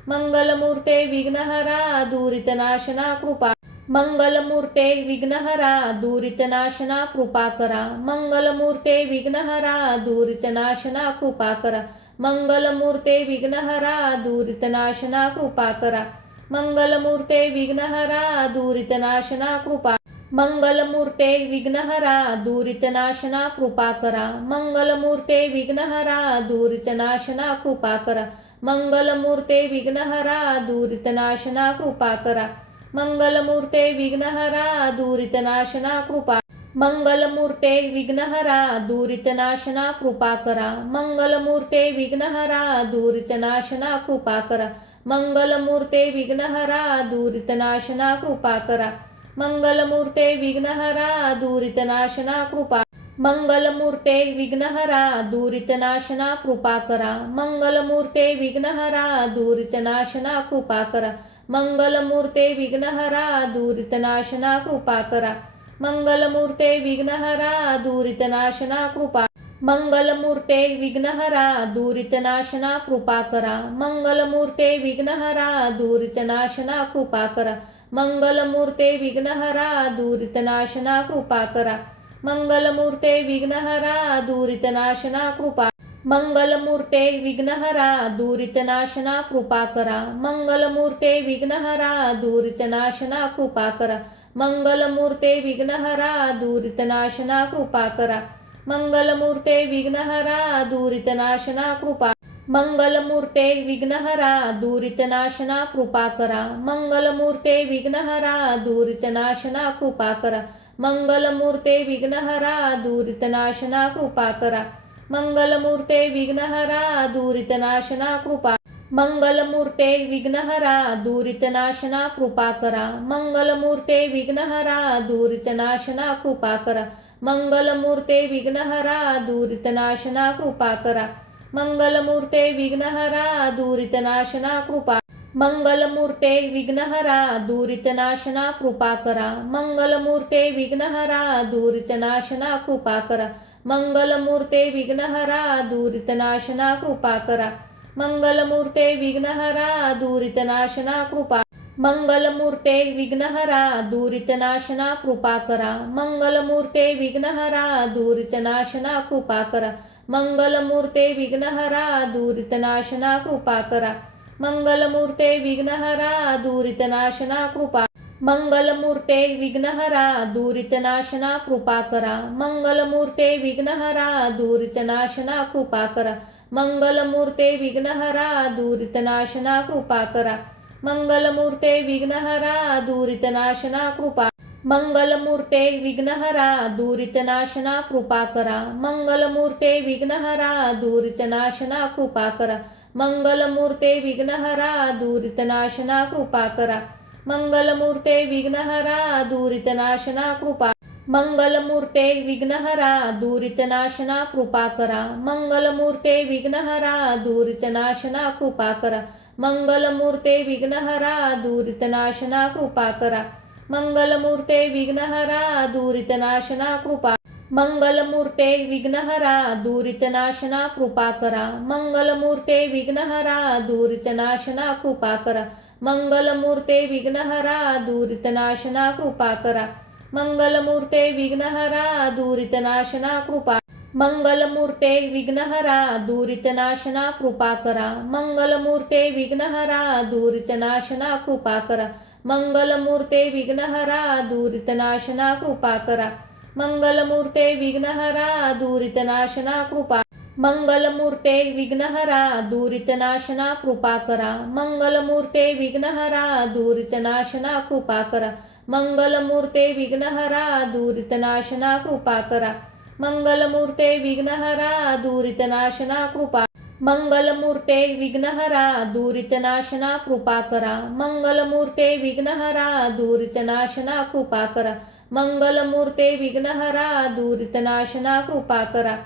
मंगलमूर्ते विघ्नहरा दुरितनाशना कृपा। मंगलमूर्ते विघ्नहरा दुरितनाशना कृपा करा। मंगलमूर्ते विघ्नहरा दुरितनाशना कृपा करा। मंगलमूर्ते विघ्नहरा दुरितनाशना कृपा करा। मंगलमूर्ते विघ्नहरा दुरितनाशना कृपा। मंगलमूर्ते विघ्नहरा दुरितनाशना कृपा करा। मंगलमूर्ते विघ्नहरा दुरितनाशना कृपा करा। मंगलमूर्ते विघ्नहरा दुरितनाशना कृपा करा। मंगलमूर्ते विघ्नहरा दुरितनाशना कृपा। मंगलमूर्ते विघ्नहरा दुरितनाशना कृपा करा। मंगलमूर्ते विघ्नहरा दुरितनाशना कृपा करा। मंगलमूर्ते विघ्नहरा दुरितनाशना कृपा करा। मंगलमूर्ते विघ्नहरा दुरितनाशना कृपा। मंगलमूर्ते विघ्नहरा दुरितनाशना कृपा करा। मंगलमूर्ते विघ्नहरा दुरितनाशना कृपा करा। मंगलमूर्ते विघ्नहरा दुरितनाशना कृपा करा। मंगलमूर्ते विघ्नहरा दुरितनाशना कृपा। मंगलमूर्ते विघ्नहरा दुरितनाशना कृपा करा। मंगलमूर्ते विघ्नहरा दुरितनाशना कृपा करा। मंगलमूर्ते विघ्नहरा दुरितनाशना कृपा करा। मंगलमूर्ते विघ्नहरा दुरितनाशना कृपा। मंगलमूर्ते विघ्नहरा दुरितनाशना कृपा करा। मंगलमूर्ते विघ्नहरा दुरितनाशना कृपा करा। मंगलमूर्ते विघ्नहरा दुरितनाशना कृपा करा। मंगलमूर्ते विघ्नहरा दुरितनाशना कृपा। मंगलमूर्ते विघ्नहरा दुरितनाशना कृपा करा। मंगलमूर्ते विघ्नहरा दुरितनाशना कृपा करा। मंगलमूर्ते विघ्नहरा दुरितनाशना कृपा करा। मंगलमूर्ते विघ्नहरा दुरितनाशना कृपा। मंगलमूर्ते विघ्नहरा दुरितनाशना कृपा करा। मंगलमूर्ते विघ्नहरा दुरितनाशना कृपा करा। मंगलमूर्ते विघ्नहरा दुरितनाशना कृपा करा। मंगलमूर्ते विघ्नहरा दुरितनाशना कृपा। मंगलमूर्ते विघ्नहरा दुरितनाशना कृपा करा। मंगलमूर्ते विघ्नहरा दुरितनाशना कृपा करा। मंगलमूर्ते विघ्नहरा दुरितनाशना कृपा करा। मंगलमूर्ते विघ्नहरा दुरितनाशना कृपा। मंगलमूर्ते विघ्नहरा दुरितनाशना कृपा करा। मंगलमूर्ते विघ्नहरा दुरितनाशना कृपा करा। मंगलमूर्ते विघ्नहरा दुरितनाशना कृपा करा। मंगलमूर्ते विघ्नहरा दुरितनाशना कृपा। मंगलमूर्ते विघ्नहरा दुरितनाशना कृपा करा. मंगलमूर्ते विघ्नहरा दुरितनाशना कृपा करा. मंगलमूर्ते विघ्नहरा दुरितनाशना कृपा करा. मंगलमूर्ते विघ्नहरा दुरितनाशना कृपा. मंगलमूर्ते विघ्नहरा दुरितनाशना कृपा करा. मंगलमूर्ते विघ्नहरा दुरितनाशना कृपा करा. मंगलमूर्ते विघ्नहरा दुरितनाशना कृपा करा. मंगलमूर्ते विघ्नहरा दुरितनाशना कृपा. मंगलमूर्ते विघ्नहरा दुरितनाशना कृपा करा. मंगलमूर्ते विघ्नहरा दुरितनाशना कृपा करा. मंगलमूर्ते विघ्नहरा दुरितनाशना कृपा करा. मंगलमूर्ते विघ्नहरा दुरितनाशना कृपा. मंगलमूर्ते विघ्नहरा दुरितनाशना कृपा करा. मंगलमूर्ते विघ्नहरा दुरितनाशना कृपा करा. मंगलमूर्ते विघ्नहरा दुरितनाशना कृपा करा. मंगलमूर्ते विघ्नहरा दुरितनाशना कृपा. मंगलमूर्ते विघ्नहरा दुरितनाशना कृपा करा. मंगलमूर्ते विघ्नहरा दुरितनाशना कृपा करा. मंगलमूर्ते विघ्नहरा दुरितनाशना कृपा करा. मंगलमूर्ते विघ्नहरा दुरितनाशना कृपा. मंगलमूर्ते विघ्नहरा दुरितनाशना कृपा करा. मंगलमूर्ते विघ्नहरा दुरितनाशना कृपा करा. मंगलमूर्ते विघ्नहरा दुरितनाशना कृपा करा. मंगलमूर्ते विघ्नहरा दुरितनाशना कृपा. मंगलमूर्ते विघ्नहरा दुरितनाशना कृपा करा. मंगलमूर्ते विघ्नहरा दुरितनाशना कृपा करा. मंगलमूर्ते विघ्नहरा दुरितनाशना कृपा करा.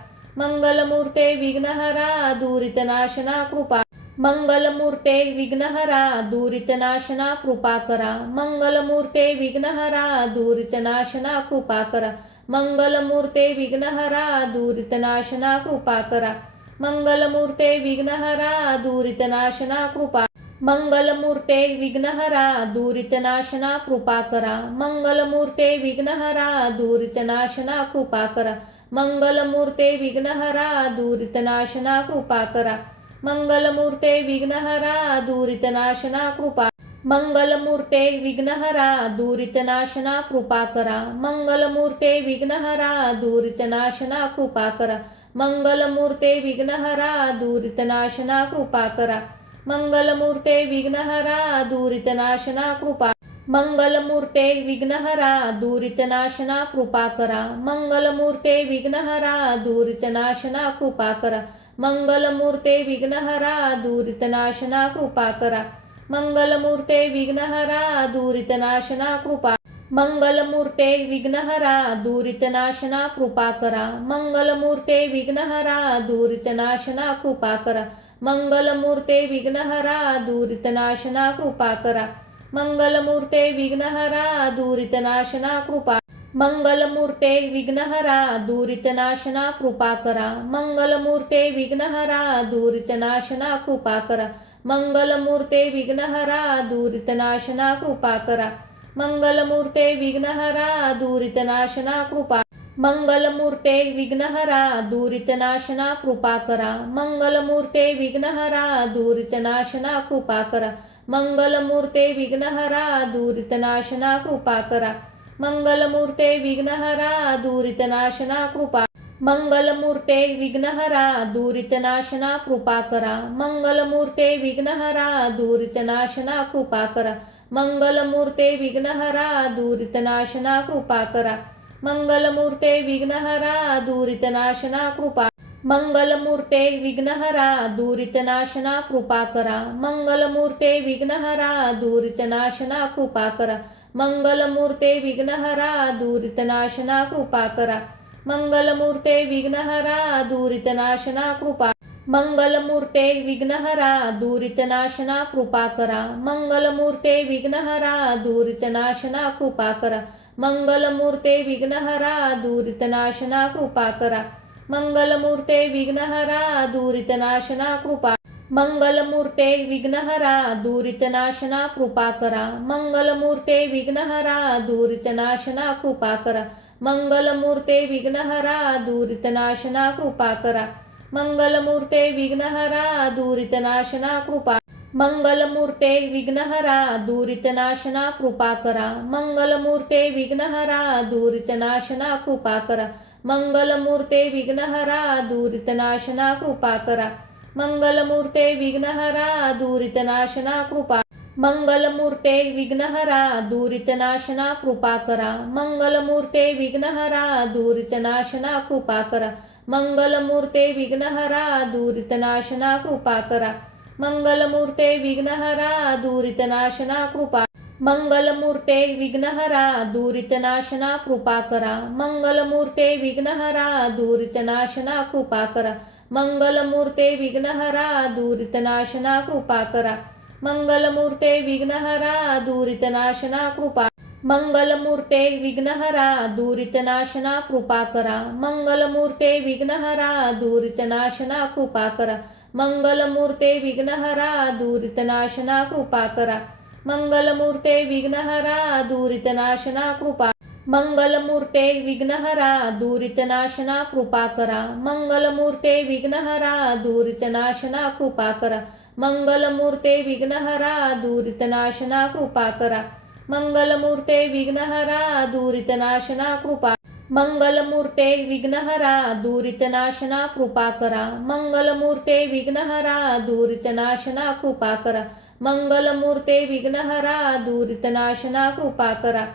मंगलमूर्ते विघ्नहरा दुरितनाशना कृपा. मंगलमूर्ते विघ्नहरा दुरितनाशना कृपा करा. मंगलमूर्ते विघ्नहरा दुरितनाशना कृपा करा. मंगलमूर्ते विघ्नहरा दुरितनाशना कृपा करा. मंगलमूर्ते विघ्नहरा दुरितनाशना कृपा. मंगलमूर्ते विघ्नहरा दुरितनाशना कृपा करा. मंगलमूर्ते विघ्नहरा दुरितनाशना कृपा करा. मंगलमूर्ते विघ्नहरा दुरितनाशना कृपा करा. मंगलमूर्ते विघ्नहरा दुरितनाशना कृपा. मंगलमूर्ते विघ्नहरा दुरितनाशना कृपा करा. मंगलमूर्ते विघ्नहरा दुरितनाशना कृपा करा. मंगलमूर्ते विघ्नहरा दुरितनाशना कृपा करा. मंगलमूर्ते विघ्नहरा दुरितनाशना कृपा. मंगलमूर्ते विघ्नहरा दुरितनाशना कृपा करा. मंगलमूर्ते विघ्नहरा दुरितनाशना कृपा करा. मंगलमूर्ते विघ्नहरा दुरितनाशना कृपा करा. मंगलमूर्ते विघ्नहरा दुरितनाशना कृपा. मंगलमूर्ते विघ्नहरा दुरितनाशना कृपा करा. मंगलमूर्ते विघ्नहरा दुरितनाशना कृपा करा. मंगलमूर्ते विघ्नहरा दुरितनाशना कृपा करा. मंगलमूर्ते विघ्नहरा दुरितनाशना कृपा. मंगलमूर्ते विघ्नहरा दुरितनाशना कृपा करा. मंगलमूर्ते विघ्नहरा दुरितनाशना कृपा करा. मंगलमूर्ते विघ्नहरा दुरितनाशना कृपा करा. मंगलमूर्ते विघ्नहरा दुरितनाशना कृपा. मंगलमूर्ते विघ्नहरा दुरितनाशना कृपा करा. मंगलमूर्ते विघ्नहरा दुरितनाशना कृपा करा. मंगलमूर्ते विघ्नहरा दुरितनाशना कृपा करा. मंगलमूर्ते विघ्नहरा दुरितनाशना कृपा. मंगलमूर्ते विघ्नहरा दुरितनाशना कृपा करा. मंगलमूर्ते विघ्नहरा दुरितनाशना कृपा करा. मंगलमूर्ते विघ्नहरा दुरितनाशना कृपा करा. मंगलमूर्ते विघ्नहरा दुरितनाशना कृपा. मंगलमूर्ते विघ्नहरा दुरितनाशना कृपा करा. मंगलमूर्ते विघ्नहरा दुरितनाशना कृपा करा. मंगलमूर्ते विघ्नहरा दुरितनाशना कृपा करा. मंगलमूर्ते विघ्नहरा दुरितनाशना कृपा. मंगलमूर्ते विघ्नहरा दुरितनाशना कृपा करा. मंगलमूर्ते विघ्नहरा दुरितनाशना कृपा करा. मंगलमूर्ते विघ्नहरा दुरितनाशना कृपा करा. मंगलमूर्ते विघ्नहरा दुरितनाशना कृपा. मंगलमूर्ते विघ्नहरा दुरितनाशना कृपा करा. मंगलमूर्ते विघ्नहरा दुरितनाशना कृपा करा. मंगलमूर्ते विघ्नहरा दुरितनाशना कृपा करा. मंगलमूर्ते विघ्नहरा दुरितनाशना कृपा. मंगलमूर्ते विघ्नहरा दुरितनाशना कृपा करा. मंगलमूर्ते विघ्नहरा दुरितनाशना कृपा करा. मंगलमूर्ते विघ्नहरा दुरितनाशना कृपा करा. मंगलमूर्ते विघ्नहरा दुरितनाशना कृपा. मंगलमूर्ते विघ्नहरा दुरितनाशना कृपा करा. मंगलमूर्ते विघ्नहरा दुरितनाशना कृपा करा. मंगलमूर्ते विघ्नहरा दुरितनाशना कृपा करा. मंगलमूर्ते विघ्नहरा दुरितनाशना कृपा. मंगलमूर्ते विघ्नहरा दुरितनाशना कृपा करा. मंगलमूर्ते विघ्नहरा दुरितनाशना कृपा करा. मंगलमूर्ते विघ्नहरा दुरितनाशना कृपा करा. मंगलमूर्ते विघ्नहरा दुरितनाशना कृपा. मंगलमूर्ते विघ्नहरा दुरितनाशना कृपा करा. मंगलमूर्ते विघ्नहरा दुरितनाशना कृपा करा. मंगलमूर्ते विघ्नहरा दुरितनाशना कृपा करा. मंगलमूर्ते विघ्नहरा दुरितनाशना कृपा. मंगलमूर्ते विघ्नहरा दुरितनाशना कृपा करा. मंगलमूर्ते विघ्नहरा दुरितनाशना कृपा करा. मंगलमूर्ते विघ्नहरा दुरितनाशना कृपा करा. मंगलमूर्ते विघ्नहरा दुरितनाशना कृपा. मंगलमूर्ते विघ्नहरा दुरितनाशना कृपा करा. मंगलमूर्ते विघ्नहरा दुरितनाशना कृपा करा. मंगलमूर्ते विघ्नहरा दुरितनाशना कृपा करा.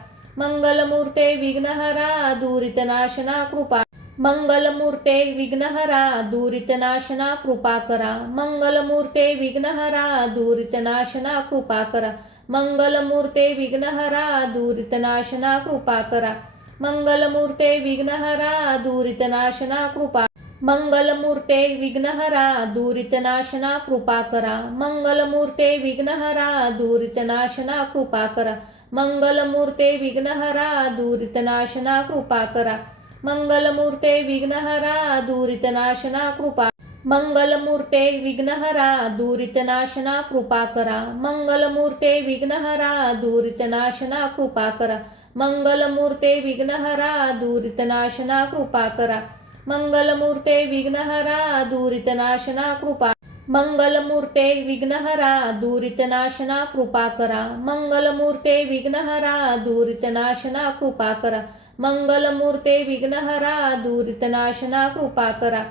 मंगलमूर्ते विघ्नहरा दुरितनाशना कृपा. मंगलमूर्ते विघ्नहरा दुरितनाशना कृपा करा. मंगलमूर्ते विघ्नहरा दुरितनाशना कृपा करा. मंगलमूर्ते विघ्नहरा दुरितनाशना कृपा करा. मंगलमूर्ते विघ्नहरा दुरितनाशना कृपा. मंगलमूर्ते विघ्नहरा दुरितनाशना कृपा करा. मंगलमूर्ते विघ्नहरा दुरितनाशना कृपा करा. मंगलमूर्ते विघ्नहरा दुरितनाशना कृपा करा. मंगलमूर्ते विघ्नहरा दुरितनाशना कृपा. मंगलमूर्ते विघ्नहरा दुरितनाशना कृपा करा. मंगलमूर्ते विघ्नहरा दुरितनाशना कृपा करा. मंगलमूर्ते विघ्नहरा दुरितनाशना कृपा करा. मंगलमूर्ते विघ्नहरा दुरितनाशना कृपा. मंगलमूर्ते विघ्नहरा दुरितनाशना कृपा करा. मंगलमूर्ते विघ्नहरा दुरितनाशना कृपा करा. मंगलमूर्ते विघ्नहरा दुरितनाशना कृपा करा.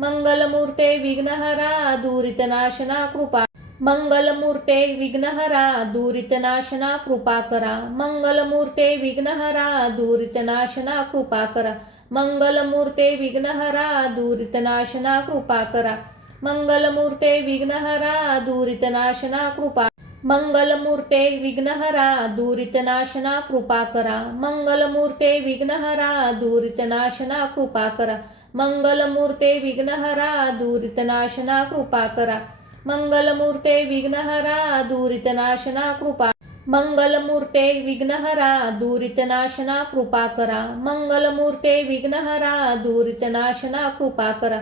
मंगलमूर्ते विघ्नहरा दुरितनाशना कृपा. मंगलमूर्ते विघ्नहरा दुरितनाशना कृपा करा. मंगलमूर्ते विघ्नहरा दुरितनाशना कृपा करा. मंगलमूर्ते विघ्नहरा दुरितनाशना कृपा करा. मंगलमूर्ते विघ्नहरा दुरितनाशना कृपा. मंगलमूर्ते विघ्नहरा दुरितनाशना कृपा करा. मंगलमूर्ते विघ्नहरा दुरितनाशना कृपा करा. मंगलमूर्ते विघ्नहरा दुरितनाशना कृपा करा. मंगलमूर्ते विघ्नहरा दुरितनाशना कृपा. मंगलमूर्ते विघ्नहरा दुरितनाशना कृपा करा. मंगलमूर्ते विघ्नहरा दुरितनाशना कृपा करा.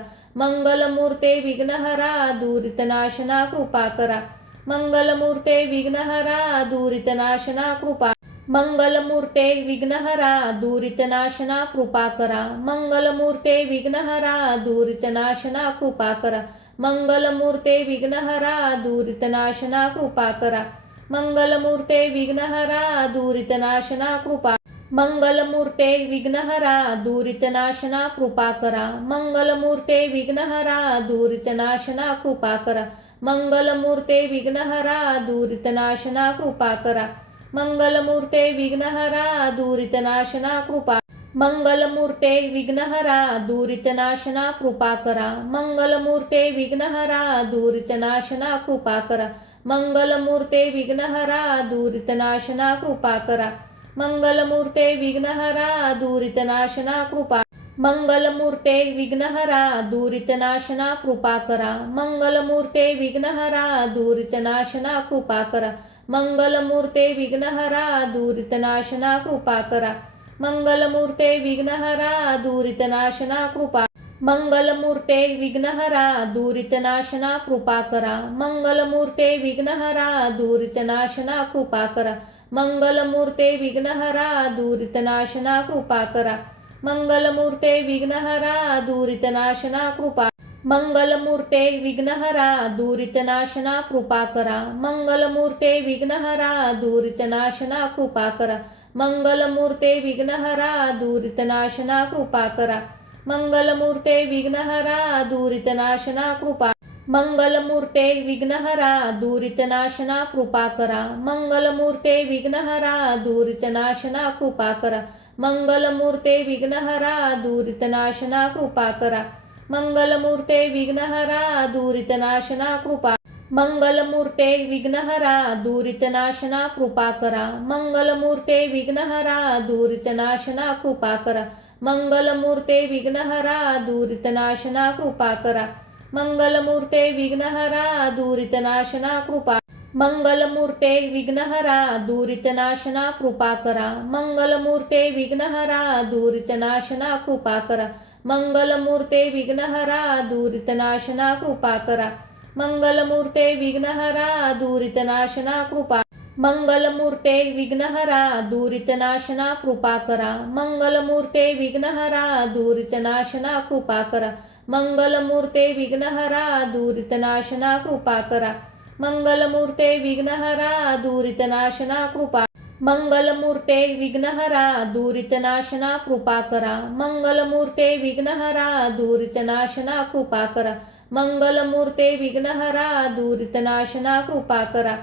मंगलमूर्ते विघ्नहरा दुरितनाशना कृपा करा. मंगलमूर्ते विघ्नहरा दुरितनाशना कृपा. मंगलमूर्ते विघ्नहरा दुरितनाशना कृपा करा. मंगलमूर्ते विघ्नहरा दुरितनाशना कृपा करा. मंगलमूर्ते विघ्नहरा दुरितनाशना कृपा करा. मंगलमूर्ते विघ्नहरा दुरितनाशना कृपा. मंगलमूर्ते विघ्नहरा दुरितनाशना कृपा करा. मंगलमूर्ते विघ्नहरा दुरितनाशना कृपा करा. मंगलमूर्ते विघ्नहरा दुरितनाशना कृपा करा. मंगलमूर्ते विघ्नहरा दुरितनाशना कृपा. मंगलमूर्ते विघ्नहरा दुरितनाशना कृपा करा. मंगलमूर्ते विघ्नहरा दुरितनाशना कृपा करा. मंगलमूर्ते विघ्नहरा दुरितनाशना कृपा करा. मंगलमूर्ते विघ्नहरा दुरितनाशना कृपा. मंगलमूर्ते विघ्नहरा दुरितनाशना कृपा करा. मंगलमूर्ते विघ्नहरा दुरितनाशना कृपा करा. मंगलमूर्ते विघ्नहरा दुरितनाशना कृपा करा. मंगलमूर्ते विघ्नहरा दुरितनाशना कृपा. मंगलमूर्ते विघ्नहरा दुरितनाशना कृपा करा. मंगलमूर्ते विघ्नहरा दुरितनाशना कृपा करा. मंगलमूर्ते विघ्नहरा दुरितनाशना कृपा करा. मंगलमूर्ते विघ्नहरा दुरितनाशना कृपा. मंगलमूर्ते विघ्नहरा दुरितनाशना कृपा करा. मंगलमूर्ते विघ्नहरा दुरितनाशना कृपा करा. मंगलमूर्ते विघ्नहरा दुरितनाशना कृपा करा. मंगलमूर्ते विघ्नहरा दुरितनाशना कृपा. मंगलमूर्ते विघ्नहरा दुरितनाशना कृपा करा. मंगलमूर्ते विघ्नहरा दुरितनाशना कृपा करा. मंगलमूर्ते विघ्नहरा दुरितनाशना कृपा करा. मंगलमूर्ते विघ्नहरा दुरितनाशना कृपा. मंगलमूर्ते विघ्नहरा दुरितनाशना कृपा करा. मंगलमूर्ते विघ्नहरा दुरितनाशना कृपा करा. मंगलमूर्ते विघ्नहरा दुरितनाशना कृपा करा. मंगलमूर्ते विघ्नहरा दुरितनाशना कृपा. मंगलमूर्ते विघ्नहरा दुरितनाशना कृपा करा. मंगलमूर्ते विघ्नहरा दुरितनाशना कृपा करा. मंगलमूर्ते विघ्नहरा दुरितनाशना कृपा करा. मंगलमूर्ते विघ्नहरा दुरितनाशना कृपा. मंगलमूर्ते विघ्नहरा दुरितनाशना कृपा करा. मंगलमूर्ते विघ्नहरा दुरितनाशना कृपा करा. मंगलमूर्ते विघ्नहरा दुरितनाशना कृपा करा. मंगलमूर्ते विघ्नहरा दुरितनाशना कृपा. मंगलमूर्ते विघ्नहरा दुरितनाशना कृपा करा. मंगलमूर्ते विघ्नहरा दुरितनाशना कृपा करा. मंगलमूर्ते विघ्नहरा दुरितनाशना कृपा करा.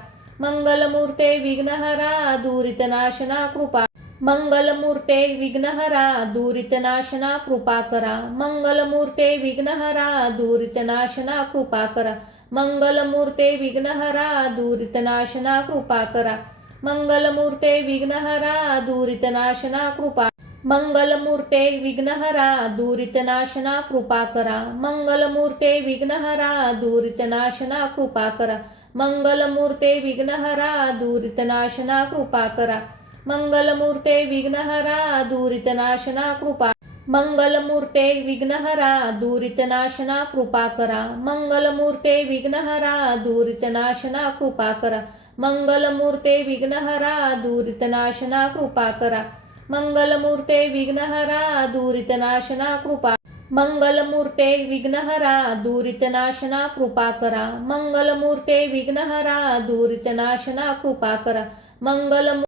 मंगलमूर्ते विघ्नहरा दुरितनाशना कृपा. मंगलमूर्ते विघ्नहरा दुरितनाशना कृपा करा. मंगलमूर्ते विघ्नहरा दुरितनाशना कृपा करा. मंगलमूर्ते विघ्नहरा दुरितनाशना कृपा करा. मंगलमूर्ते विघ्नहरा दुरितनाशना कृपा. मंगलमूर्ते विघ्नहरा दुरितनाशना कृपा करा. मंगलमूर्ते विघ्नहरा दुरितनाशना कृपा करा. मंगलमूर्ते विघ्नहरा दुरितनाशना कृपा करा. मंगलमूर्ते विघ्नहरा दुरितनाशना कृपा. मंगलमूर्ते विघ्नहरा दुरितनाशना कृपा करा. मंगलमूर्ते विघ्नहरा दुरितनाशना कृपा करा. मंगलमूर्ते विघ्नहरा दुरितनाशना कृपा करा. मंगलमूर्ते विघ्नहरा दुरितनाशना कृपा. मंगलमूर्ते विघ्नहरा दुरितनाशना कृपा करा. मंगलमूर्ते विघ्नहरा दुरितनाशना कृपा करा. मंगलमूर्ते